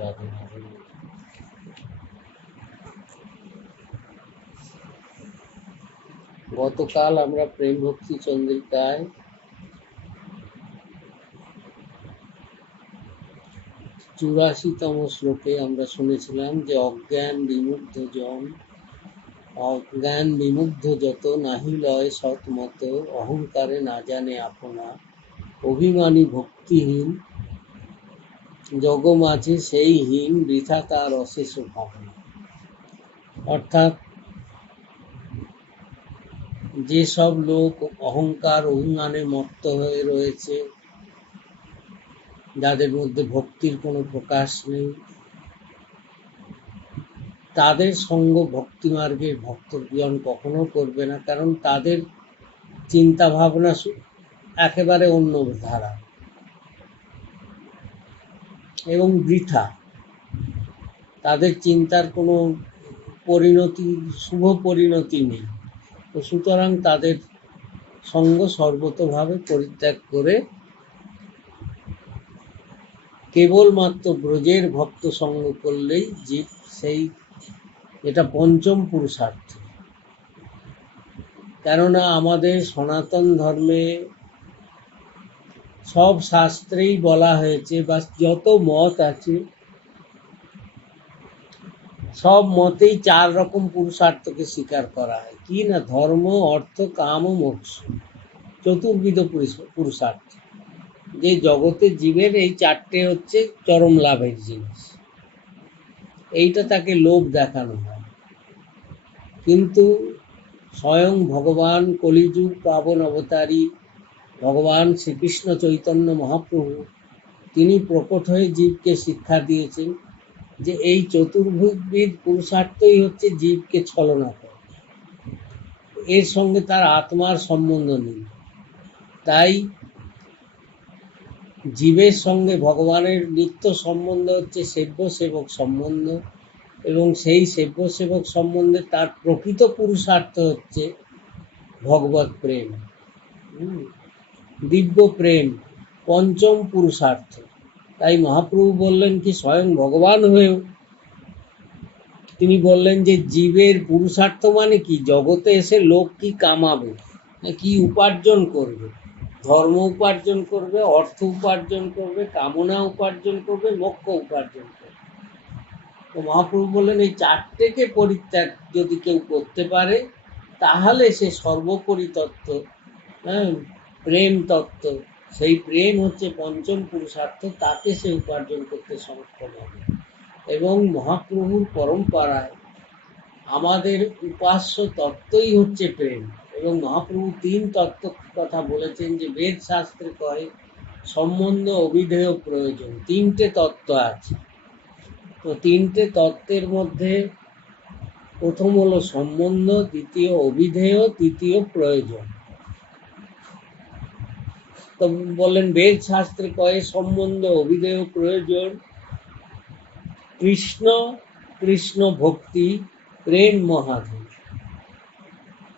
রাধে রাধে। গতকাল আমরা প্রেম ভক্তি চন্দ্রিকায় 84তম শ্লোকে আমরা শুনেছিলাম যে অজ্ঞান বিমুগ্ধ যত নাহি লয় সৎমত, অহংকারে না জানে আপনা, অভিমানী ভক্তিহীন জগ মাঝে সেই হীন, বৃথা তার অশেষ ভাবনা। অর্থাৎ যেসব লোক অহংকার অভিমানে মত্ত হয়ে রয়েছে, যাদের মধ্যে ভক্তির কোনো প্রকাশ নেই, তাদের সঙ্গ ভক্তি মার্গের ভক্তজন কখনো করবে না, কারণ তাদের চিন্তা ভাবনা একেবারে অন্য ধারা এবং বৃথা। তাদের চিন্তার কোনো পরিণতি, শুভ পরিণতি নেই। তো সুতরাং তাদের সঙ্গ সর্বতভাবে পরিত্যাগ করে কেবলমাত্র ব্রজের ভক্ত সঙ্গ করলেই জীব এটা পঞ্চম পুরুষার্থ। কেননা আমাদের সনাতন ধর্মে সব শাস্ত্রেই বলা হয়েছে, বা যত মত আছে সব মতেই 4 রকম পুরুষার্থকে স্বীকার করা হয়। কি না? ধর্ম, অর্থ, কাম ও মোক্ষ, চতুর্বিধ পুরুষার্থ। যে জগতে জীবের এই 4টে হচ্ছে চরম লাভের জিনিস, এইটা তাকে লোভ দেখানো হয়। কিন্তু স্বয়ং ভগবান কলিযুগ পাবন অবতারী ভগবান শ্রীকৃষ্ণ চৈতন্য মহাপ্রভু, তিনি প্রকট হয়ে জীবকে শিক্ষা দিয়েছেন যে এই চতুর্বিধ পুরুষার্থই হচ্ছে জীবকে ছলনা করে, এর সঙ্গে তার আত্মার সম্বন্ধ নেই। তাই জীবের সঙ্গে ভগবানের নিত্য সম্বন্ধ হচ্ছে সেব্য সেবক সম্বন্ধ, এবং সেই সেব্য সেবক সম্বন্ধে তার প্রকৃত পুরুষার্থ হচ্ছে ভগবত প্রেম, দিব্য প্রেম, পঞ্চম পুরুষার্থ। তাই মহাপ্রভু বললেন কি, স্বয়ং ভগবান হয়েও তিনি বললেন যে জীবের পুরুষার্থ মানে কি, জগতে এসে লোক কি কামাবে, কি উপার্জন করবে, ধর্ম উপার্জন করবে, অর্থ উপার্জন করবে, কামনা উপার্জন করবে, মোক্ষ উপার্জন করবে। তো মহাপ্রভু বললেন এই 4টেকে পরিত্যাগ যদি কেউ করতে পারে, তাহলে সে সর্বোপরি তত্ত্ব, প্রেম তত্ত্ব, সেই প্রেম হচ্ছে পঞ্চম পুরুষার্থ, তাকে সে উপার্জন করতে সক্ষম হবে। এবং মহাপ্রভুর পরম্পরায় আমাদের উপাস্য তত্ত্বই হচ্ছে প্রেম। এবং মহাপ্রভু 3 তত্ত্ব কথা বলেছেন, যে বেদ শাস্ত্রে কয় সম্বন্ধ, অভিধেয়, প্রয়োজন। 3টে তত্ত্ব আছে। তো 3টে তত্ত্বের মধ্যে প্রথম হলো সম্বন্ধ, দ্বিতীয় অভিধেয়, তৃতীয় প্রয়োজন। তো বললেন বেদ শাস্ত্রে কয় সম্বন্ধ, অভিধেয়, প্রয়োজন কৃষ্ণ, কৃষ্ণ ভক্তি, প্রেম মহাধি।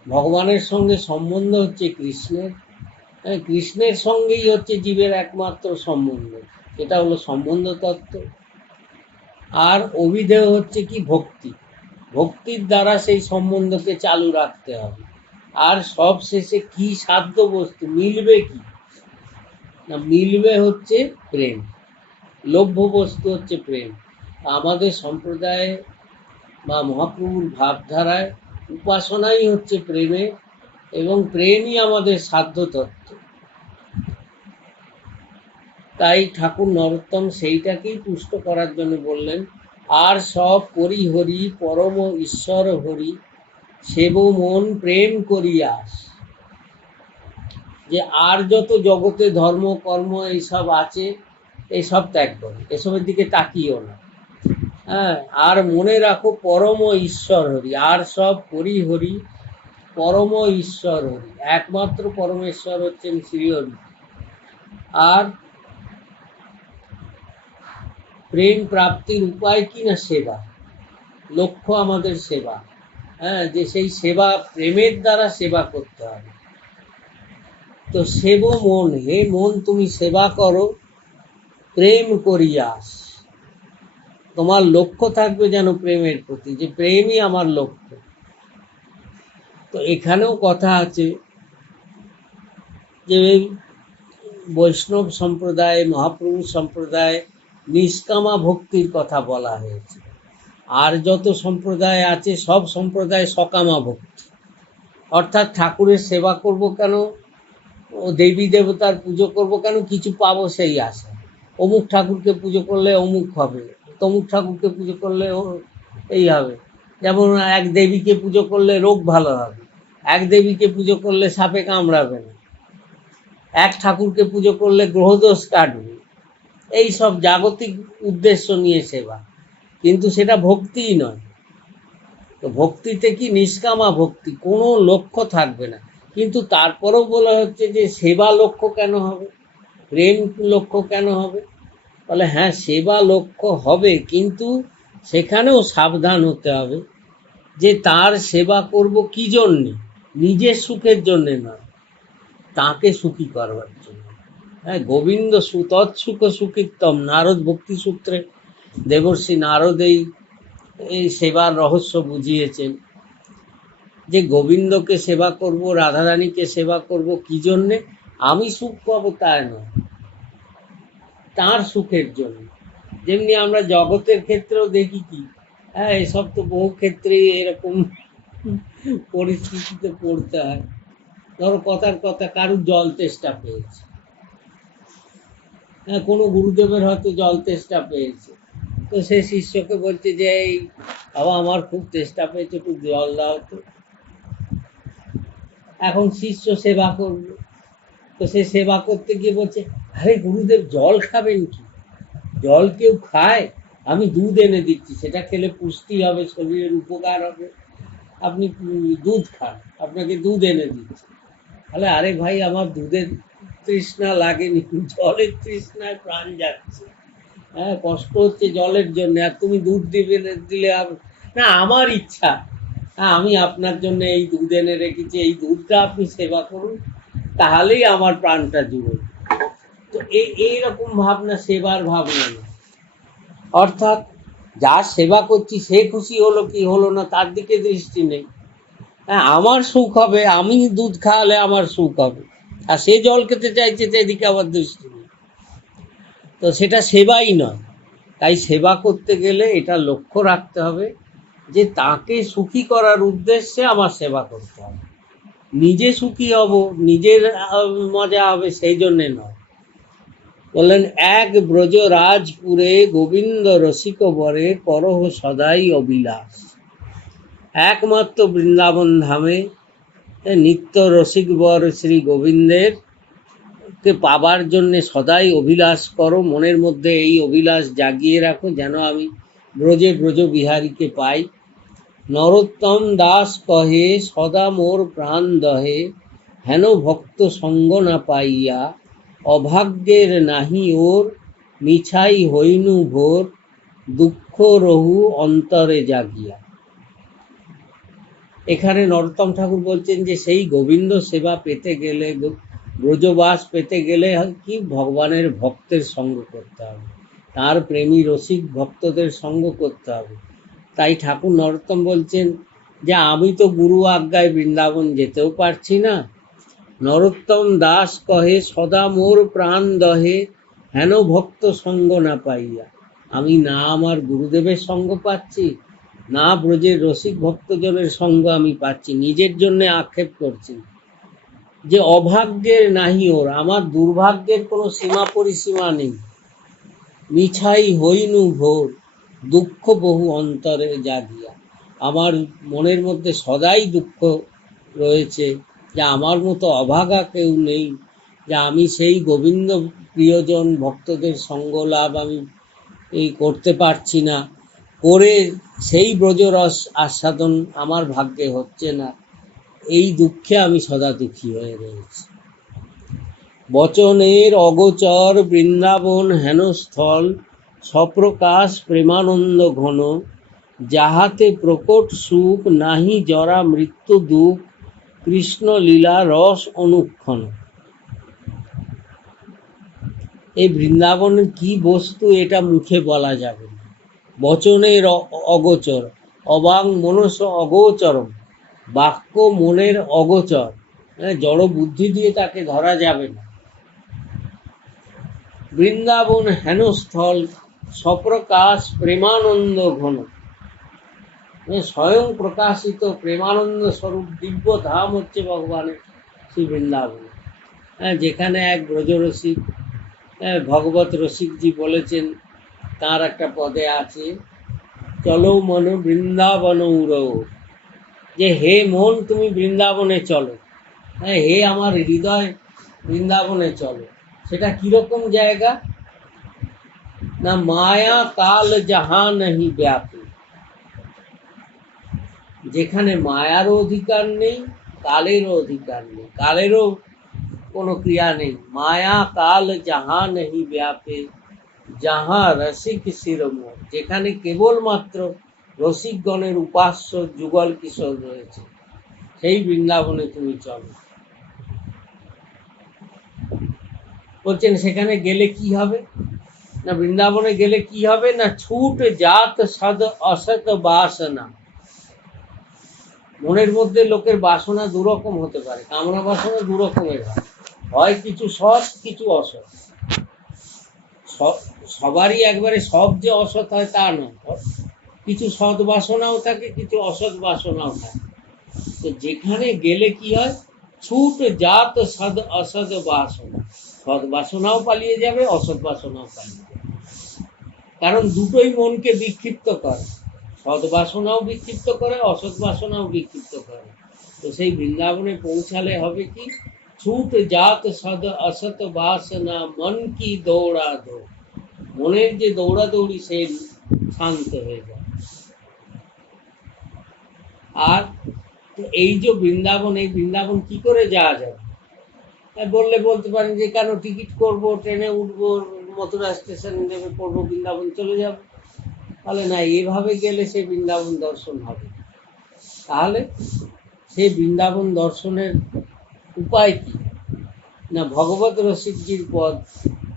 ভগবানের সঙ্গে সম্বন্ধ হচ্ছে কৃষ্ণের, কৃষ্ণের সঙ্গেই হচ্ছে জীবের একমাত্র সম্বন্ধ, এটা হলো সম্বন্ধ তত্ত্ব। আর অভিধেয় হচ্ছে কি, ভক্তি, ভক্তির দ্বারা সেই সম্বন্ধকে চালু রাখতে হবে। আর সব শেষে কি সাধ্য বস্তু মিলবে, কি না মিলবে হচ্ছে প্রেম, লভ্য বস্তু হচ্ছে প্রেম। আমাদের সম্প্রদায়ে বা মহাপ্রভুর ভাবধারায় উপাসনাই হচ্ছে প্রেমে, এবং প্রেমই আমাদের সাধ্য তত্ত্ব। তাই ঠাকুর নরোত্তম সেইটাকেই পুষ্ট করার জন্য বললেন, আর সব করি হরি, পরম ঈশ্বর হরি, সেব মন প্রেম করিয়াস। যে আর যত জগতে ধর্ম কর্ম এইসব আছে, এইসব ত্যাগ করো, এসবের দিকে তাকিও না। আর মনে রাখো পরম ঈশ্বর হরি, আর সব করি হরি, পরম ঈশ্বর হরি, একমাত্র পরমেশ্বর হচ্ছেন শ্রীহরি। আর প্রেম প্রাপ্তির উপায় কি না সেবা, লক্ষ্য আমাদের সেবা। যে সেই সেবা প্রেমের দ্বারা সেবা করতে হবে। তো সেব মন, হে মন তুমি সেবা করো, প্রেম করিয়াস। তোমার লক্ষ্য থাকবে যেন প্রেমের প্রতি, যে প্রেমই আমার লক্ষ্য। তো এখানেও কথা আছে যে বৈষ্ণব সম্প্রদায়, মহাপ্রভু সম্প্রদায় নিষ্কামা ভক্তির কথা বলা হয়েছে। আর যত সম্প্রদায় আছে সব সম্প্রদায় সকামা ভক্তি, অর্থাৎ ঠাকুরের সেবা করব কেন, ও দেবী দেবতার পুজো করব কেন, কিছু পাবো সেই আশা। অমুক ঠাকুরকে পুজো করলে অমুক হবে, তমুক ঠাকুরকে পুজো করলে এই হবে। যেমন এক দেবীকে পুজো করলে রোগ ভালো হবে, এক দেবীকে পুজো করলে সাপে কামড়াবে না, এক ঠাকুরকে পুজো করলে গ্রহদোষ কাটবে। এই সব জাগতিক উদ্দেশ্য নিয়ে সেবা, কিন্তু সেটা ভক্তিই নয়। তো ভক্তিতে কি নিষ্কামা ভক্তি, কোনো লক্ষ্য থাকবে না। কিন্তু তারপরেও বলা হচ্ছে যে সেবা লক্ষ্য কেন হবে, প্রেম লক্ষ্য কেন হবে? বলে হ্যাঁ, সেবা লক্ষ্য হবে, কিন্তু সেখানেও সাবধান হতে হবে যে তার সেবা করব কি জন্যে, নিজের সুখের জন্যে নয়, তাকে সুখী করবার জন্য। হ্যাঁ, গোবিন্দ তৎসুখ সুখিতম, নারদ ভক্তি সূত্রে দেবর্ষি নারদ এই সেবার রহস্য বুঝিয়েছেন যে গোবিন্দকে সেবা করব, রাধারানীকে সেবা করব কি জন্যে, আমি সুখ পাবো তাই নয়, তার সুখের জন্য। যেমনি আমরা জগতের ক্ষেত্রেও দেখি কি, হ্যাঁ এসব তো বহু ক্ষেত্রেই এরকম পরিস্থিতিতে পড়তে হয়। ধরো কথার কথা, কারুর জল তেষ্টা পেয়েছে, হ্যাঁ কোনো গুরুদেবের হয়তো জল তেষ্টা পেয়েছে, তো সে শিষ্যকে বলছে যে এই বাবা আমার খুব তেষ্টা পেয়েছে, একটু জল দাও তো। এখন শিষ্য সেবা করবে, তো সে সেবা করতে গিয়ে বলছে আরে গুরুদেব জল খাবেন কি, জল কেউ খায়, আমি দুধ এনে দিচ্ছি, সেটা খেলে পুষ্টি হবে, শরীরের উপকার হবে, আপনি দুধ খান, আপনাকে দুধ এনে দিচ্ছি। তাহলে আরে ভাই আমার দুধের তৃষ্ণা লাগেনি, জলের তৃষ্ণায় প্রাণ যাচ্ছে, হ্যাঁ কষ্ট হচ্ছে জলের জন্য, আর তুমি দুধ দিলে না, আমার ইচ্ছা, হ্যাঁ আমি আপনার জন্য এই দুধ এনে রেখেছি, এই দুধটা আপনি সেবা করুন, তাহলেই আমার প্রাণটা জুড়বে। তো এইরকম ভাবনা সেবার ভাবনা না, অর্থাৎ যার সেবা করছি সে খুশি হলো কি হলো না তার দিকে দৃষ্টি নেই। হ্যাঁ আমার সুখ হবে, আমি দুধ খাওয়ালে আমার সুখ হবে, আর সে জল খেতে চাইছে সেদিকে আমার দৃষ্টি নেই, তো সেটা সেবাই নয়। তাই সেবা করতে গেলে এটা লক্ষ্য রাখতে হবে যে তাকে সুখী করার উদ্দেশ্যে আমার সেবা করতে হবে, নিজে সুখী হব, নিজের মজা হবে সেই জন্যে নয়। বললেন এক ব্রজ রাজপুরে গোবিন্দ রসিক বরে করহ সদাই অবিলাস। একমাত্র বৃন্দাবন ধামে নিত্য রসিক বর শ্রী গোবিন্দের কে পাবার জন্যে সদাই অভিলাষ করো, মনের মধ্যে এই অভিলাষ জাগিয়ে রাখো যেন আমি ব্রজে ব্রজ বিহারীকে পাই। নরোত্তম দাস কহে সদা মোর প্রাণ দহে, হেন ভক্ত সঙ্গ না পাইয়া, অভাগ্যের নাহি ওর, মিছাই হইনু ভোর, দুঃখ রহু অন্তরে জাগিয়া। এখানে নরোত্তম ঠাকুর বলছেন যে সেই গোবিন্দ সেবা পেতে গেলে, ব্রজবাস পেতে গেলে কি ভগবানের ভক্তের সঙ্গ করতে হবে, তার প্রেমী রসিক ভক্তদের সঙ্গ করতে হবে। তাই ঠাকুর নরোত্তম বলছেন যে আমি তো গুরু আজ্ঞায় বৃন্দাবন যেতেও পারছি না। নরোত্তম দাস কহে সদা মোর প্রাণ দহে, হেন ভক্ত সঙ্গ না পাইয়া। আমি না আমার গুরুদেবের সঙ্গ পাচ্ছি, না ব্রজের রসিক ভক্তজনের সঙ্গ আমি পাচ্ছি, নিজের জন্য আক্ষেপ করছি যে অভাগ্যের নাহি ওর, আমার দুর্ভাগ্যের কোনো সীমা পরিসীমা নেই। মিছাই হইনু ভোর, দুঃখ বহু অন্তরে জাগিয়া, আমার মনের মধ্যে সদাই দুঃখ রয়েছে যে আমার মতো অভাগা কেউ নেই, যে আমি সেই গোবিন্দ প্রিয়জন ভক্তদের সঙ্গ লাভ আমি এই করতে পারছি না, করে সেই ব্রজরস আস্বাদন আমার ভাগ্যে হচ্ছে না, এই দুঃখে আমি সদা দুঃখী হয়ে রয়েছি। বচনের অগোচর বৃন্দাবন হেনস্থল, সপ্রকাশ প্রেমানন্দ ঘন, যাহাতে প্রকট সুখ নাহি জরা মৃত্যু দুঃখ, কৃষ্ণ লীলা রস অনুক্ষণ। এই বৃন্দাবনের কি বস্তু এটা মুখে বলা যাবে না, বচনের অগোচর, অবাং মনস অগোচরম, বাক্য মনের অগোচর, জড় বুদ্ধি দিয়ে তাকে ধরা যাবে না। বৃন্দাবন হেনস্থল, সপ্রকাশ প্রেমানন্দ ঘন, স্বয়ং প্রকাশিত প্রেমানন্দ স্বরূপ দিব্য ধাম হচ্ছে ভগবানের শ্রী বৃন্দাবন। যেখানে এক ব্রজরসিক, ভগবত রসিকজি বলেছেন, তার একটা পদে আছে, চলো মন বৃন্দাবন উড়ো, যে হে মন তুমি বৃন্দাবনে চলো, হে আমার হৃদয় বৃন্দাবনে চলো। সেটা কিরকম জায়গা না, মায়া কাল যাহা নাহি ব্যাপী, যেখানে মায়ারও অধিকার নেই, কালেরও অধিকার নেই, কালেরও কোনো ক্রিয়া নেই। মায়া কাল যাহা নাহি ব্যাপে, যাহা রসিক শিরোমণ, যেখানে কেবলমাত্র রসিকগণের উপাস্য যুগল কিশোর রয়েছে, সেই বৃন্দাবনে তুমি চলো। বলছেন সেখানে গেলে কি হবে না, বৃন্দাবনে গেলে কি হবে না, ছুট জাত সদ অসত বাসনা। মনের মধ্যে লোকের বাসনা দুরকম হতে পারে, কামনা বাসনা দুরকমের হয়, কিছু সৎ কিছু অসৎ। সবারই একবারে সব যে অসৎ হয় তা নয়, কিছু সৎ বাসনাও থাকে, কিছু অসৎ বাসনাও থাকে। তো যেখানে গেলে কি হয়, ছুট জাত সদ অসৎ বাসনা, সৎ বাসনাও পালিয়ে যাবে, অসৎ বাসনাও পালিয়ে যাবে। কারণ দুটোই মনকে বিক্ষিপ্ত করে, সৎ বাসনাও বিক্ষিপ্ত করে, অসৎ বাসনাও বিক্ষিপ্ত করে। তো সেই বৃন্দাবনে পৌঁছালে হবে কি, ছুট জাত সদ অসৎ বাসনা, মন কি দৌড়া দো, মনের যে দৌড়াদৌড়ি সে শান্ত হয়ে যায়। আর এই যে বৃন্দাবন, এই বৃন্দাবন কি করে যাওয়া যাবে, বললে বলতে পারেন যে কেন টিকিট করব, ট্রেনে উঠবো, মথুরা স্টেশনে নেমে পড়বো, বৃন্দাবন চলে যাব। তাহলে না, এভাবে গেলে সে বৃন্দাবন দর্শন হবে। তাহলে সেই বৃন্দাবন দর্শনের উপায় কি না, ভগবত রসিকজির পদ।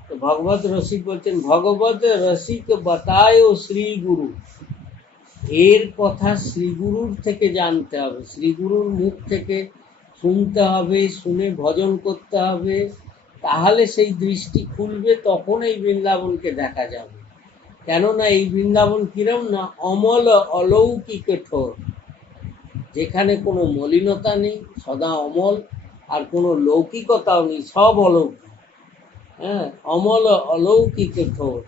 তো ভগবত রসিক বলছেন, ভগবত রসিক বাতায় শ্রী গুরু, এর কথা শ্রীগুরুর থেকে জানতে হবে, শ্রীগুরুর মুখ থেকে শুনতে হবে, শুনে ভজন করতে হবে, তাহলে সেই দৃষ্টি খুলবে, তখন এই বৃন্দাবনকে দেখা যাবে। কেননা এই বৃন্দাবন কিরম না, অমল অলৌকিক ঠোর, যেখানে কোনো মলিনতা নেই, সদা অমল, আর কোনো লৌকিকতাও নেই, সব অলৌকিক। অমল অলৌকিক ঠোর।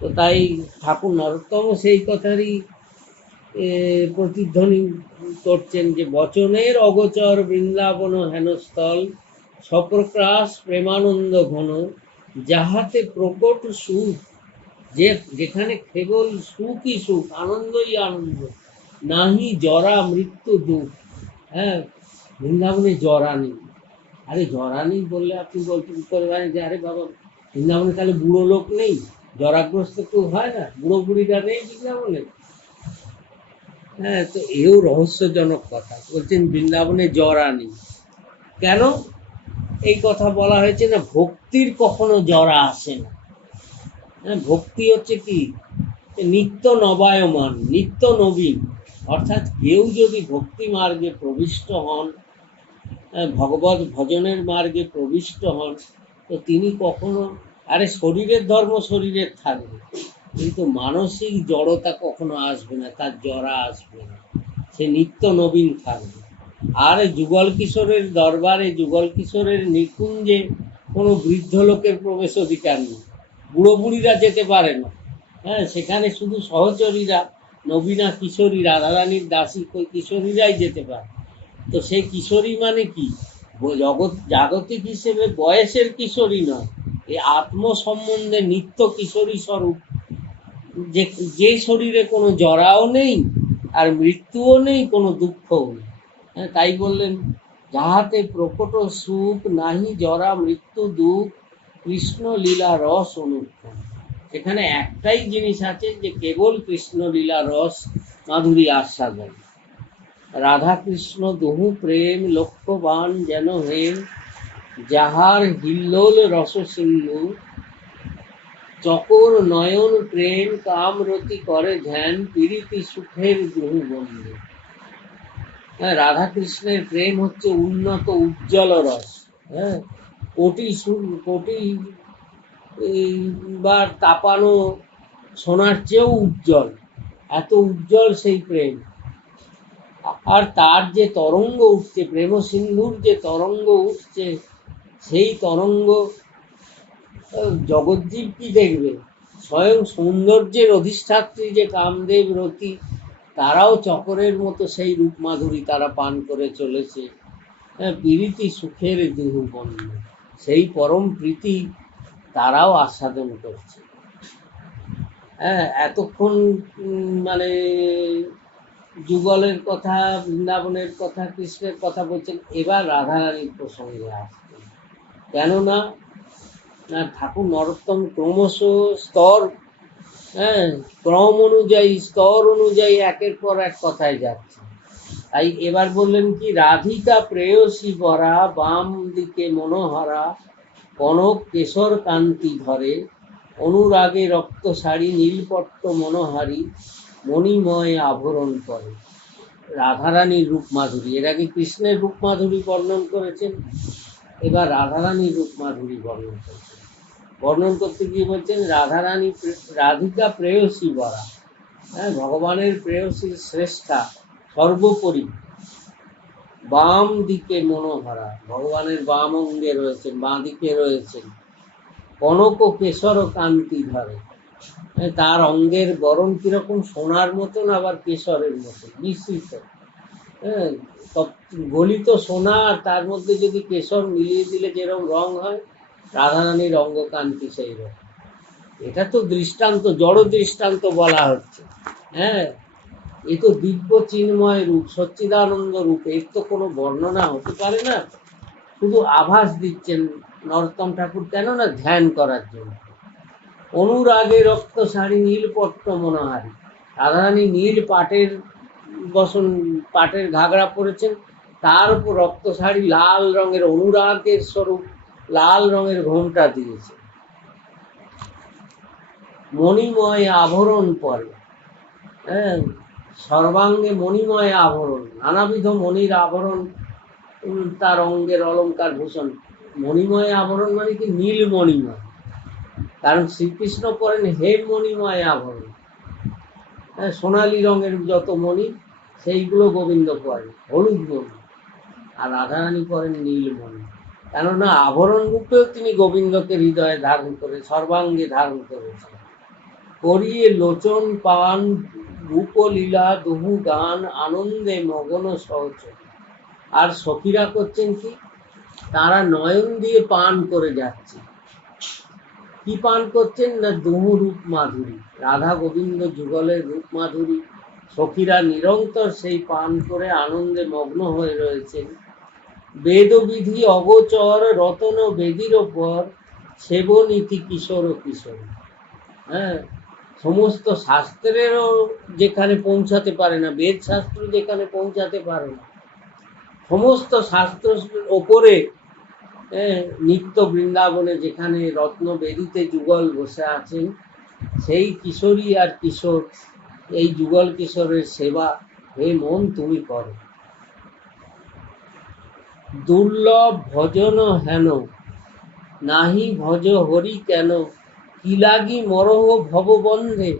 তো তাই ঠাকুর নরোত্তম সেই কথারই প্রতিধ্বনি করছেন যে, বচনের অগোচর বৃন্দাবন হেনস্থল, সপ্রকাশ প্রেমানন্দ ঘন, যাহাতে প্রকট সুখ, যেখানে কেবল সুখই সুখ, আনন্দই আনন্দ, নাহি জরা মৃত্যু দুঃখ। বৃন্দাবনে জরা নেই। আরে জরা নেই বললে আপনি বলতে পারেন যে আরে বাবা, বৃন্দাবনে তাহলে বুড়ো লোক নেই, জরাগ্রস্ত কেউ হয় না, বুড়ো বুড়িরা নেই বৃন্দাবনে। তো এও রহস্যজনক কথা। বলছেন বৃন্দাবনে জরা নেই কেন, এই কথা বলা হয়েছে না, ভক্তির কখনো জরা আসে না। ভক্তি হচ্ছে কি, নিত্য নবায়মান, নিত্য নবীন। অর্থাৎ কেউ যদি ভক্তি মার্গে প্রবিষ্ট হন, ভগবত ভজনের মার্গে প্রবিষ্ট হন, তো তিনি কখনো, আরে শরীরের ধর্ম শরীরের থাকবে, কিন্তু মানসিক জড়তা কখনো আসবে না, তার জরা আসবে না, সে নিত্য নবীন থাকবে। আর যুগল কিশোরের দরবারে, যুগল কিশোরের নিকুঞ্জে কোনো বৃদ্ধ লোকের প্রবেশ অধিকার নেই, বুড়ো বুড়িরা যেতে পারে না। সেখানে শুধু সহচরীরা, নবীনা কিশোরী, রাধারানীর দাসী কিশোরীরাই যেতে পারে। তো সেই কিশোরী মানে কি, জাগতিক হিসেবে বয়সের কিশোরী নয়, এই আত্ম সম্বন্ধে নিত্য কিশোরী স্বরূপ, যে শরীরে কোনো জরাও নেই, আর মৃত্যুও নেই, কোনো দুঃখও নেই। তাই বললেন, যাহাতে প্রকট সুখ, নাহি জরা মৃত্যু দুঃখ, কৃষ্ণ লীলা রস অনুক্ষণ। এখানে একটাই জিনিস আছে, যে কেবল কৃষ্ণ লীলা রস মাধুরী আস্বাদন। রাধা কৃষ্ণ দুহু প্রেম লক্ষ্যবান যেন হেম, যাহার হিল্লোল রস সিন্ধু, চকর নয়ন প্রেম কামরতি করে ধ্যান প্রীতি সুখের দুহু বন্ধু। হ্যাঁ, রাধা কৃষ্ণের প্রেম হচ্ছে উন্নত উজ্জ্বল রস। হ্যাঁ, কোটি বার তাপানো সোনার চেয়েও উজ্জ্বল, এত উজ্জ্বল সেই প্রেম। আর তার যে তরঙ্গ উঠছে, প্রেম সিন্ধুর যে তরঙ্গ উঠছে, সেই তরঙ্গ জগজ্জীব কি দেখবে? স্বয়ং সৌন্দর্যের অধিষ্ঠাত্রী যে কামদেব রতি, তারাও চকরের মতো সেই রূপ মাধুরী তারা পান করে চলেছে। হ্যাঁ, প্রীতি সুখের দুহু বন্ধু, সেই পরম প্রীতি তারাও আস্বাদন করছে। হ্যাঁ, এতক্ষণ মানে যুগলের কথা, বৃন্দাবনের কথা, কৃষ্ণের কথা বলছেন, এবার রাধারানীর প্রসঙ্গে আসছেন। কেননা ঠাকুর নরোত্তম ক্রমশ স্তর, হ্যাঁ, ক্রম অনুযায়ী স্তর অনুযায়ী একের পর এক কথায় যাচ্ছে। তাই এবার বললেন কি, রাধিকা প্রেয়সী বরা বাম দিকে মনোহরা, কনক কেশর কান্তি ধরে, অনুরাগে রক্ত শাড়ি নীলপট্ট মনোহারী, মণিময় আভরণ করে। রাধারানীর রূপ মাধুরী, এর আগে কৃষ্ণের রূপ মাধুরী বর্ণন করেছেন, এবার রাধারানীর রূপ মাধুরী বর্ণন করছেন। বর্ণন করতে গিয়ে বলছেন রাধারানী রাধিকা প্রেয়সী বরা। হ্যাঁ, ভগবানের প্রেয়সী শ্রেষ্ঠা সর্বোপরি। বাম দিকে মনোহরা, ভগবানের বাম অঙ্গে রয়েছেন, বাঁ দিকে রয়েছেন। কনক কেশর কান্তি ধরে, তার অঙ্গের বরণ কিরকম, সোনার মতন আবার কেশরের মতন মিশ্রিত। হ্যাঁ, গলিত সোনা আর তার মধ্যে যদি কেশর মিলিয়ে দিলে যেরকম রং হয়, রাধারানীর অঙ্গ কান্তি সেই রকম। এটা তো দৃষ্টান্ত, জড় দৃষ্টান্ত বলা হচ্ছে। হ্যাঁ, এ তো দিব্য চিন্ময় রূপ, সচ্চিদানন্দ রূপ, এর তো কোনো বর্ণনা হতে পারে না। শুধু আভাস দিচ্ছেন নরোত্তম ঠাকুর, কেন না ধ্যান করার জন্য। অনুরাগে রক্ত শাড়ি নীলপট্ট মনোহারী, রাধারানী নীল পাটের পাটের ঘাগড়া পরেছেন, তার উপর রক্ত শাড়ি লাল রঙের, অনুরাগের স্বরূপ লাল রঙের ঘোমটা দিয়েছে। মণিময় আভরণ পরে, হ্যাঁ, সর্বাঙ্গে মণিময় আভরণ, নানাবিধ মণির আভরণ তার অঙ্গের অলঙ্কার ভূষণ। মণিময় আভরণ মানে কি, নীল মণিময়, কারণ শ্রীকৃষ্ণ পরেন হেম মণিময় আভরণ। হ্যাঁ, সোনালী রঙের যত মণি সেইগুলো গোবিন্দ পরেন, হলুদ মণি, আর রাধারানী পরেন নীলমণি। কেননা আভরণ রূপেও তিনি গোবিন্দকে হৃদয়ে ধারণ করে, সর্বাঙ্গে ধারণ করেছেন। করিয়ে লোচন পান রূপলীলা দুহু গান, আনন্দে মগন সহচর। আর সখীরা করছেন কি, তারা নয়ন দিয়ে পান করে যাচ্ছে। কি পান করছেন না, দুহু রূপ মাধুরী, রাধা গোবিন্দ যুগলের রূপ মাধুরী। সখীরা নিরন্তর সেই পান করে আনন্দে মগ্ন হয়ে রয়েছেন। বেদবিধি অগোচর রতন বেদির ওপর, সেবনীতি কিশোর কিশোর। হ্যাঁ, সমস্ত শাস্ত্রেরও যেখানে পৌঁছাতে পারে না, বেদ শাস্ত্র যেখানে পৌঁছাতে পারে না, সমস্ত শাস্ত্রের ওপরে নিত্য বৃন্দাবনে যেখানে রত্ন বেদিতে যুগল বসে আছেন, সেই কিশোরী আর কিশোর, এই যুগল কিশোরের সেবা হে মন তুমি করো। দুর্লভ ভজন হেন, নাহি ভজ হরি কেন, কি লাগি মরহ ভববন্ধে,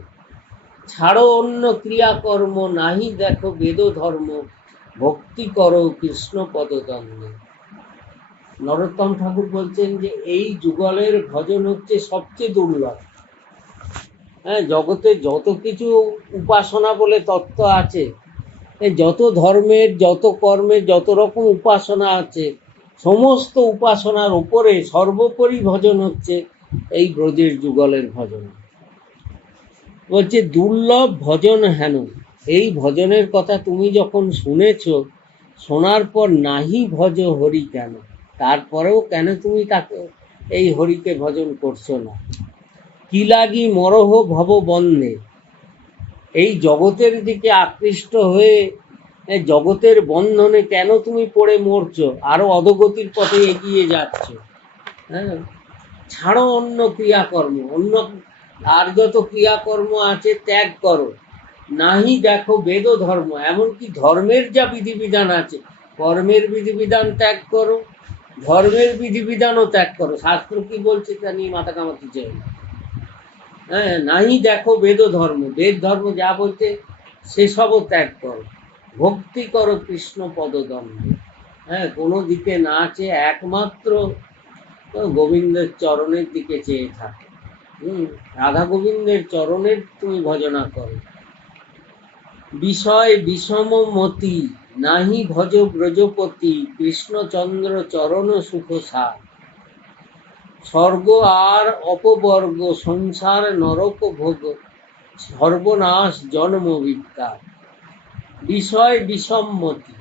ছাড়ো অন্য ক্রিয়াকর্ম, নাহি দেখো বেদ ধর্ম, ভক্তি করো কৃষ্ণ পদদ্বন্দ্বে। নরোত্তম ঠাকুর বলছেন যে এই যুগলের ভজন হচ্ছে সবচেয়ে দুর্লভ। হ্যাঁ, জগতে যত কিছু উপাসনা বলে তত্ত্ব আছে, যত ধর্মের, যত কর্মের, যত রকম উপাসনা আছে, সমস্ত উপাসনার উপরে সর্বোপরি ভজন হচ্ছে এই ব্রজের যুগলের ভজন। বলছে দুর্লভ ভজন হেন, এই ভজনের কথা তুমি যখন শুনেছ, শোনার পর নাহি ভজ হরি কেন, তারপরেও কেন তুমি তাকে, এই হরিকে ভজন করছো না। কি লাগি মরহ ভব বন্ধে, এই জগতের দিকে আকৃষ্ট হয়ে জগতের বন্ধনে কেন তুমি পড়ে মরছো, আরো অধোগতির পথে এগিয়ে যাচ্ছ। হ্যাঁ, ছাড়ো অন্য ক্রিয়াকর্ম, অন্য আর যত ক্রিয়াকর্ম আছে ত্যাগ করো। নাহি দেখো বেদ ধর্ম, এমনকি ধর্মের যা বিধিবিধান আছে কর্মের বিধিবিধান ত্যাগ করো, ধর্মের বিধিবিধানও ত্যাগ করো। শাস্ত্র কি বলছে তা নিয়ে মাথা কামাতে চাই না। হ্যাঁ, নাহি দেখো বেদ ধর্ম, বেদ ধর্ম যা বলছে সেসবও ত্যাগ করো। ভক্তি করো কৃষ্ণ পদদ্বন্দ্বে। হ্যাঁ, কোনো দিকে না চেয়ে একমাত্র গোবিন্দের চরণের দিকে চেয়ে থাকে। রাধা গোবিন্দের চরণের তুমি ভজনা করো। বিষয় বিষম মতি, নাহি ভজ ব্রজপতি, কৃষ্ণচন্দ্র চরণ সুখ সার। স্বর্গ আর অপবর্গ, সংসার নরক ভোগ, সর্বনাশ জন্ম বিকার। বিষয় বিষম্মতি,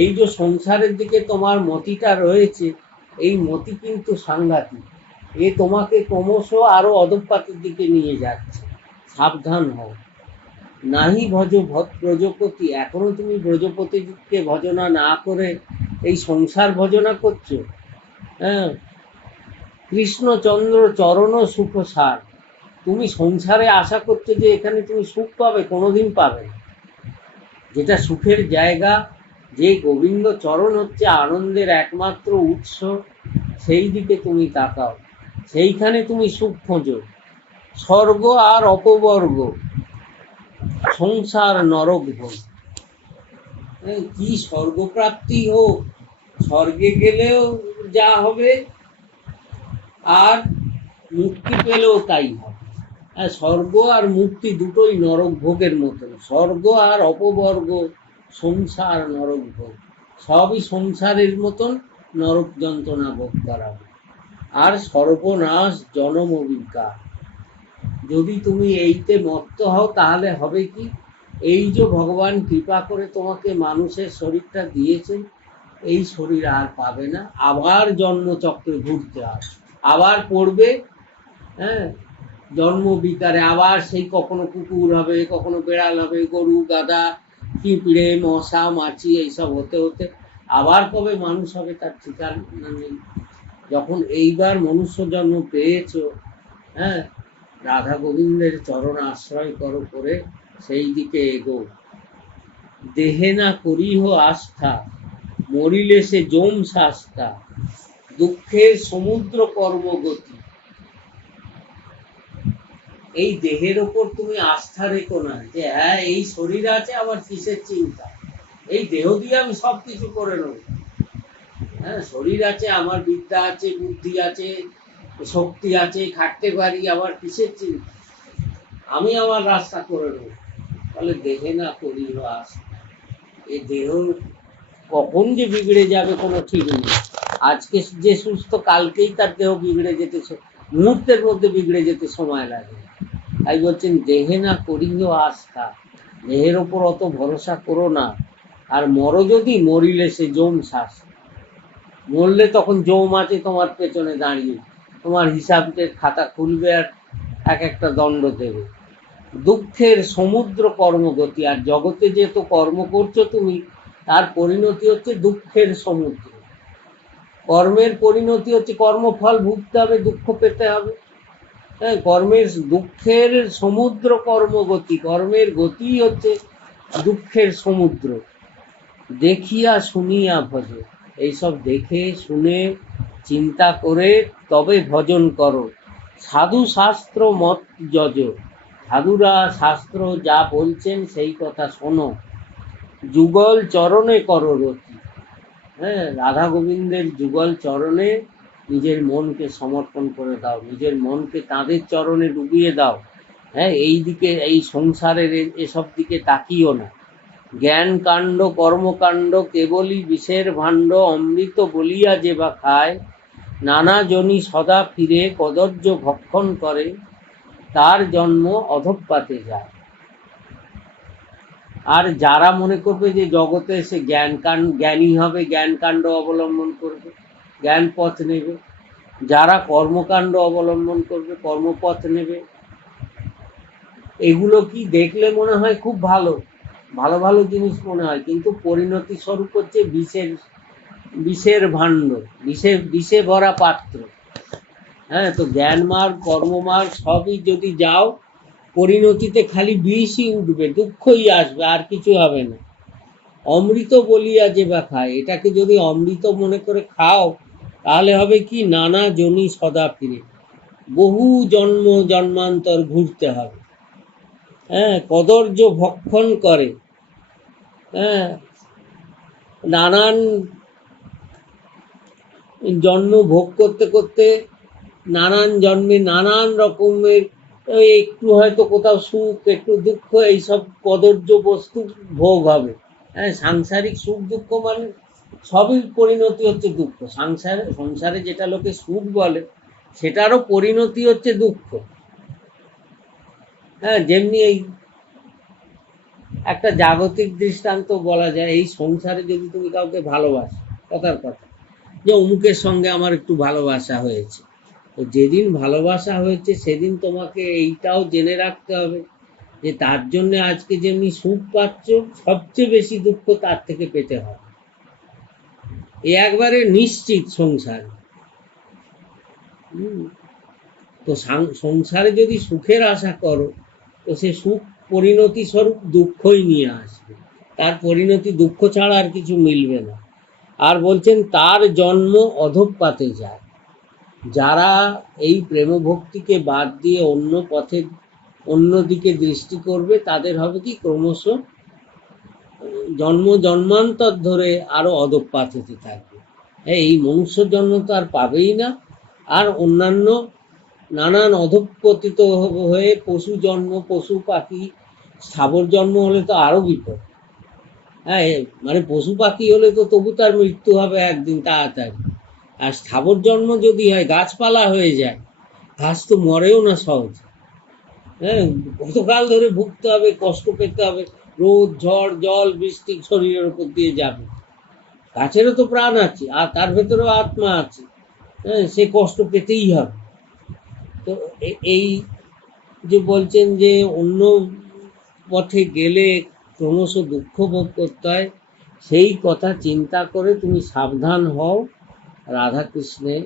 এই যে সংসারের দিকে তোমার মতিটা রয়েছে, এই মতি কিন্তু সাংঘাতিক। এ তোমাকে ক্রমশ আরো অধঃপাতের দিকে নিয়ে যাচ্ছে, সাবধান হও। নাহি ভজ ব্রজপতি, এখনো তুমি ব্রজপতিকে ভজনা না করে এই সংসার ভজনা করছো। হ্যাঁ, কৃষ্ণচন্দ্র চরণ সুখ সার, তুমি সংসারে আশা করছো যে এখানে তুমি সুখ পাবে, কোনোদিন পাবে না। যেটা সুখের জায়গা, যে গোবিন্দ চরণ হচ্ছে আনন্দের একমাত্র উৎস, সেই দিকে তুমি তাকাও, সেইখানে তুমি সুখ খোঁজো। স্বর্গ আর অপবর্গ, সংসার নরক ভোগ। কি স্বর্গপ্রাপ্তি হোক, স্বর্গে গেলেও যা হবে আর মুক্তি পেলেও তাই হবে। স্বর্গ আর মুক্তি দুটোই নরক ভোগের মতন। স্বর্গ আর অপবর্গ, সংসার নরক ভোগ, সবই সংসারের মতন নরক যন্ত্রণা ভোগ করাবে। আর সর্বনাশ জনম বিকার, যদি তুমি এইতে মত্ত হও তাহলে হবে কি, এই যে ভগবান কৃপা করে তোমাকে মানুষের শরীরটা দিয়েছেন, এই শরীর আর পাবে না, আবার জন্মচক্রে ঘুরতে হবে, আবার পড়বে। হ্যাঁ, জন্ম বিকারে আবার সেই কখনো কুকুর হবে, কখনো বেড়াল হবে, গরু গাধা পিঁপড়ে মশা মাছি এইসব হতে হতে আবার কবে মানুষ হবে তার ঠিকানা নেই। যখন এইবার মনুষ্য জন্ম পেয়েছো, হ্যাঁ, রাধা গোবিন্দের চরণ আশ্রয় করো, করে সেই দিকে এগো। দেহে না করিহ আস্থা, মরিলে সে জম শাস্তা, দুঃখের সমুদ্র কর্মগতি। এই দেহের ওপর তুমি আস্থা রেখো না, যে হ্যাঁ এই শরীর আছে আবার কিসের চিন্তা, এই দেহ দিয়ে আমি সব কিছু করে নেব। হ্যাঁ, শরীর আছে, আমার বিদ্যা আছে, বুদ্ধি আছে, শক্তি আছে, খাটতে পারি, আবার কিসের চিন্তা, আমি আমার রাস্তা করে নেব। তাহলে দেহে না করিহ আস্থা, এই দেহ কখন যে বিগড়ে যাবে কোনো ঠিক নেই। আজকে যে সুস্থ, কালকেই তার দেহ বিগড়ে যেতে, মুহূর্তের মধ্যে বিগড়ে যেতে সময় লাগে। তাই বলছেন দেহে না করিহ আস্থা, দেহের ওপর অত ভরসা করো না। আর মরো যদি, মরিলে সে জম শাস্তি, মরলে তখন জম আছে তোমার পেছনে দাঁড়িয়ে, তোমার হিসাবের খাতা খুলবে আর এক একটা দণ্ড দেবে। দুঃখের সমুদ্র কর্মগতি, আর জগতে যে তো কর্ম করছো তুমি, তার পরিণতি হচ্ছে দুঃখের সমুদ্র। কর্মের পরিণতি হচ্ছে কর্মফল ভুগতে হবে, দুঃখ পেতে হবে। হ্যাঁ, কর্মের দুঃখের সমুদ্র কর্মগতি, কর্মের গতি হচ্ছে দুঃখের সমুদ্র। দেখিয়া শুনিয়া ভজ, এইসব দেখে শুনে চিন্তা করে তবে ভজন করো। সাধু শাস্ত্র মত যজ, সাধুরা শাস্ত্র যা বলছেন সেই কথা শোনো। যুগল চরণে করো রতি, হ্যাঁ, রাধা গোবিন্দের যুগল চরণে নিজের মনকে সমর্পণ করে দাও, নিজের মনকে তাঁদের চরণে ডুবিয়ে দাও। হ্যাঁ, এই দিকে, এই সংসারের এসব দিকে তাকিও না। জ্ঞান কাণ্ড কর্মকাণ্ড কেবলই বিষের ভাণ্ড, অমৃত বলিয়া যে বা খায়, নানা জনি সদা ফিরে কদর্য ভক্ষণ করে, তার জন্ম অধঃপাতে যায়। আর যারা মনে করবে যে জগতে এসে জ্ঞানী হবে, জ্ঞান কাণ্ড অবলম্বন করবে, জ্ঞান পথ নেবে, যারা কর্মকাণ্ড অবলম্বন করবে, কর্মপথ নেবে, এগুলো কি দেখলে মনে হয় খুব ভালো, ভালো ভালো জিনিস মনে হয়, কিন্তু পরিণতি স্বরূপ হচ্ছে বিষের ভাণ্ড, বিষে ভরা পাত্র। হ্যাঁ, তো জ্ঞান মার্গ কর্ম মার্গ সবই যদি যাও, পরিণতিতে খালি বিষই উঠবে, দুঃখই আসবে, আর কিছু হবে না। অমৃত বলিয়া যে বা খায়, এটাকে যদি অমৃত মনে করে খাও, তাহলে হবে কি, নানা জনি সদা ফিরে, বহু জন্ম জন্মান্তর ঘুরতে হবে। হ্যাঁ, কদর্য ভক্ষণ করে, হ্যাঁ, নানান জন্ম ভোগ করতে করতে, নানান জন্মে নানান রকমের, ওই একটু হয়তো কোথাও সুখ, একটু দুঃখ, এইসব কদর্য বস্তু ভোগ হবে। হ্যাঁ, সাংসারিক সুখ দুঃখ মানে সবই পরিণতি হচ্ছে দুঃখ। সংসারে যেটা লোকে সুখ বলে, সেটারও পরিণতি হচ্ছে দুঃখ। হ্যাঁ, যেমনি এই একটা জাগতিক দৃষ্টান্ত বলা যায়, এই সংসারে যদি তুমি কাউকে ভালোবাসো, কথার কথা, যে অমুকের সঙ্গে আমার একটু ভালোবাসা হয়েছে, তো যেদিন ভালোবাসা হয়েছে সেদিন তোমাকে এইটাও জেনে রাখতে হবে যে তার জন্য আজকে যেমনি সুখ পাচ্ছ, সবচেয়ে বেশি দুঃখ তার থেকে পেতে হবে। এ একবারে নিশ্চিত সংসার। তো সংসারে যদি সুখের আশা করো, তো সে সুখ পরিণতি স্বরূপ দুঃখই নিয়ে আসবে, তার পরিণতি দুঃখ ছাড়া আর কিছু মিলবে না। আর বলছেন তার জন্ম অধঃপাতে যায়। যারা এই প্রেম ভক্তিকে বাদ দিয়ে অন্য পথে, অন্যদিকে দৃষ্টি করবে, তাদের হবে কি, ক্রমশ জন্ম জন্মান্তর ধরে আরো অধঃপাত হতে থাকবে। এই মনুষ্য জন্ম তো আর পাবেই না, আর অন্যান্য নানান অধঃপতিত হয়ে পশু জন্ম, পশু পাখি, স্থাবর জন্ম হলে তো আরো বিপদ। হ্যাঁ, মানে পশু পাখি হলে তো তবু তার মৃত্যু হবে একদিন তাড়াতাড়ি, আর স্থাবর জন্ম যদি হয়, গাছপালা হয়ে যায়, ঘাস তো মরেও না সহজ। হ্যাঁ, কতকাল ধরে ভুগতে হবে, কষ্ট পেতে হবে, রোদ ঝড় জল বৃষ্টি শরীরের উপর দিয়ে যাবে। গাছেরও তো প্রাণ আছে, আর তার ভেতরেও আত্মা আছে। হ্যাঁ, সে কষ্ট পেতেই হবে। তো এই যে বলছেন যে অন্য পথে গেলে ক্রমশ দুঃখ ভোগ করতে হয়, সেই কথা চিন্তা করে তুমি সাবধান হও, রাধা কৃষ্ণের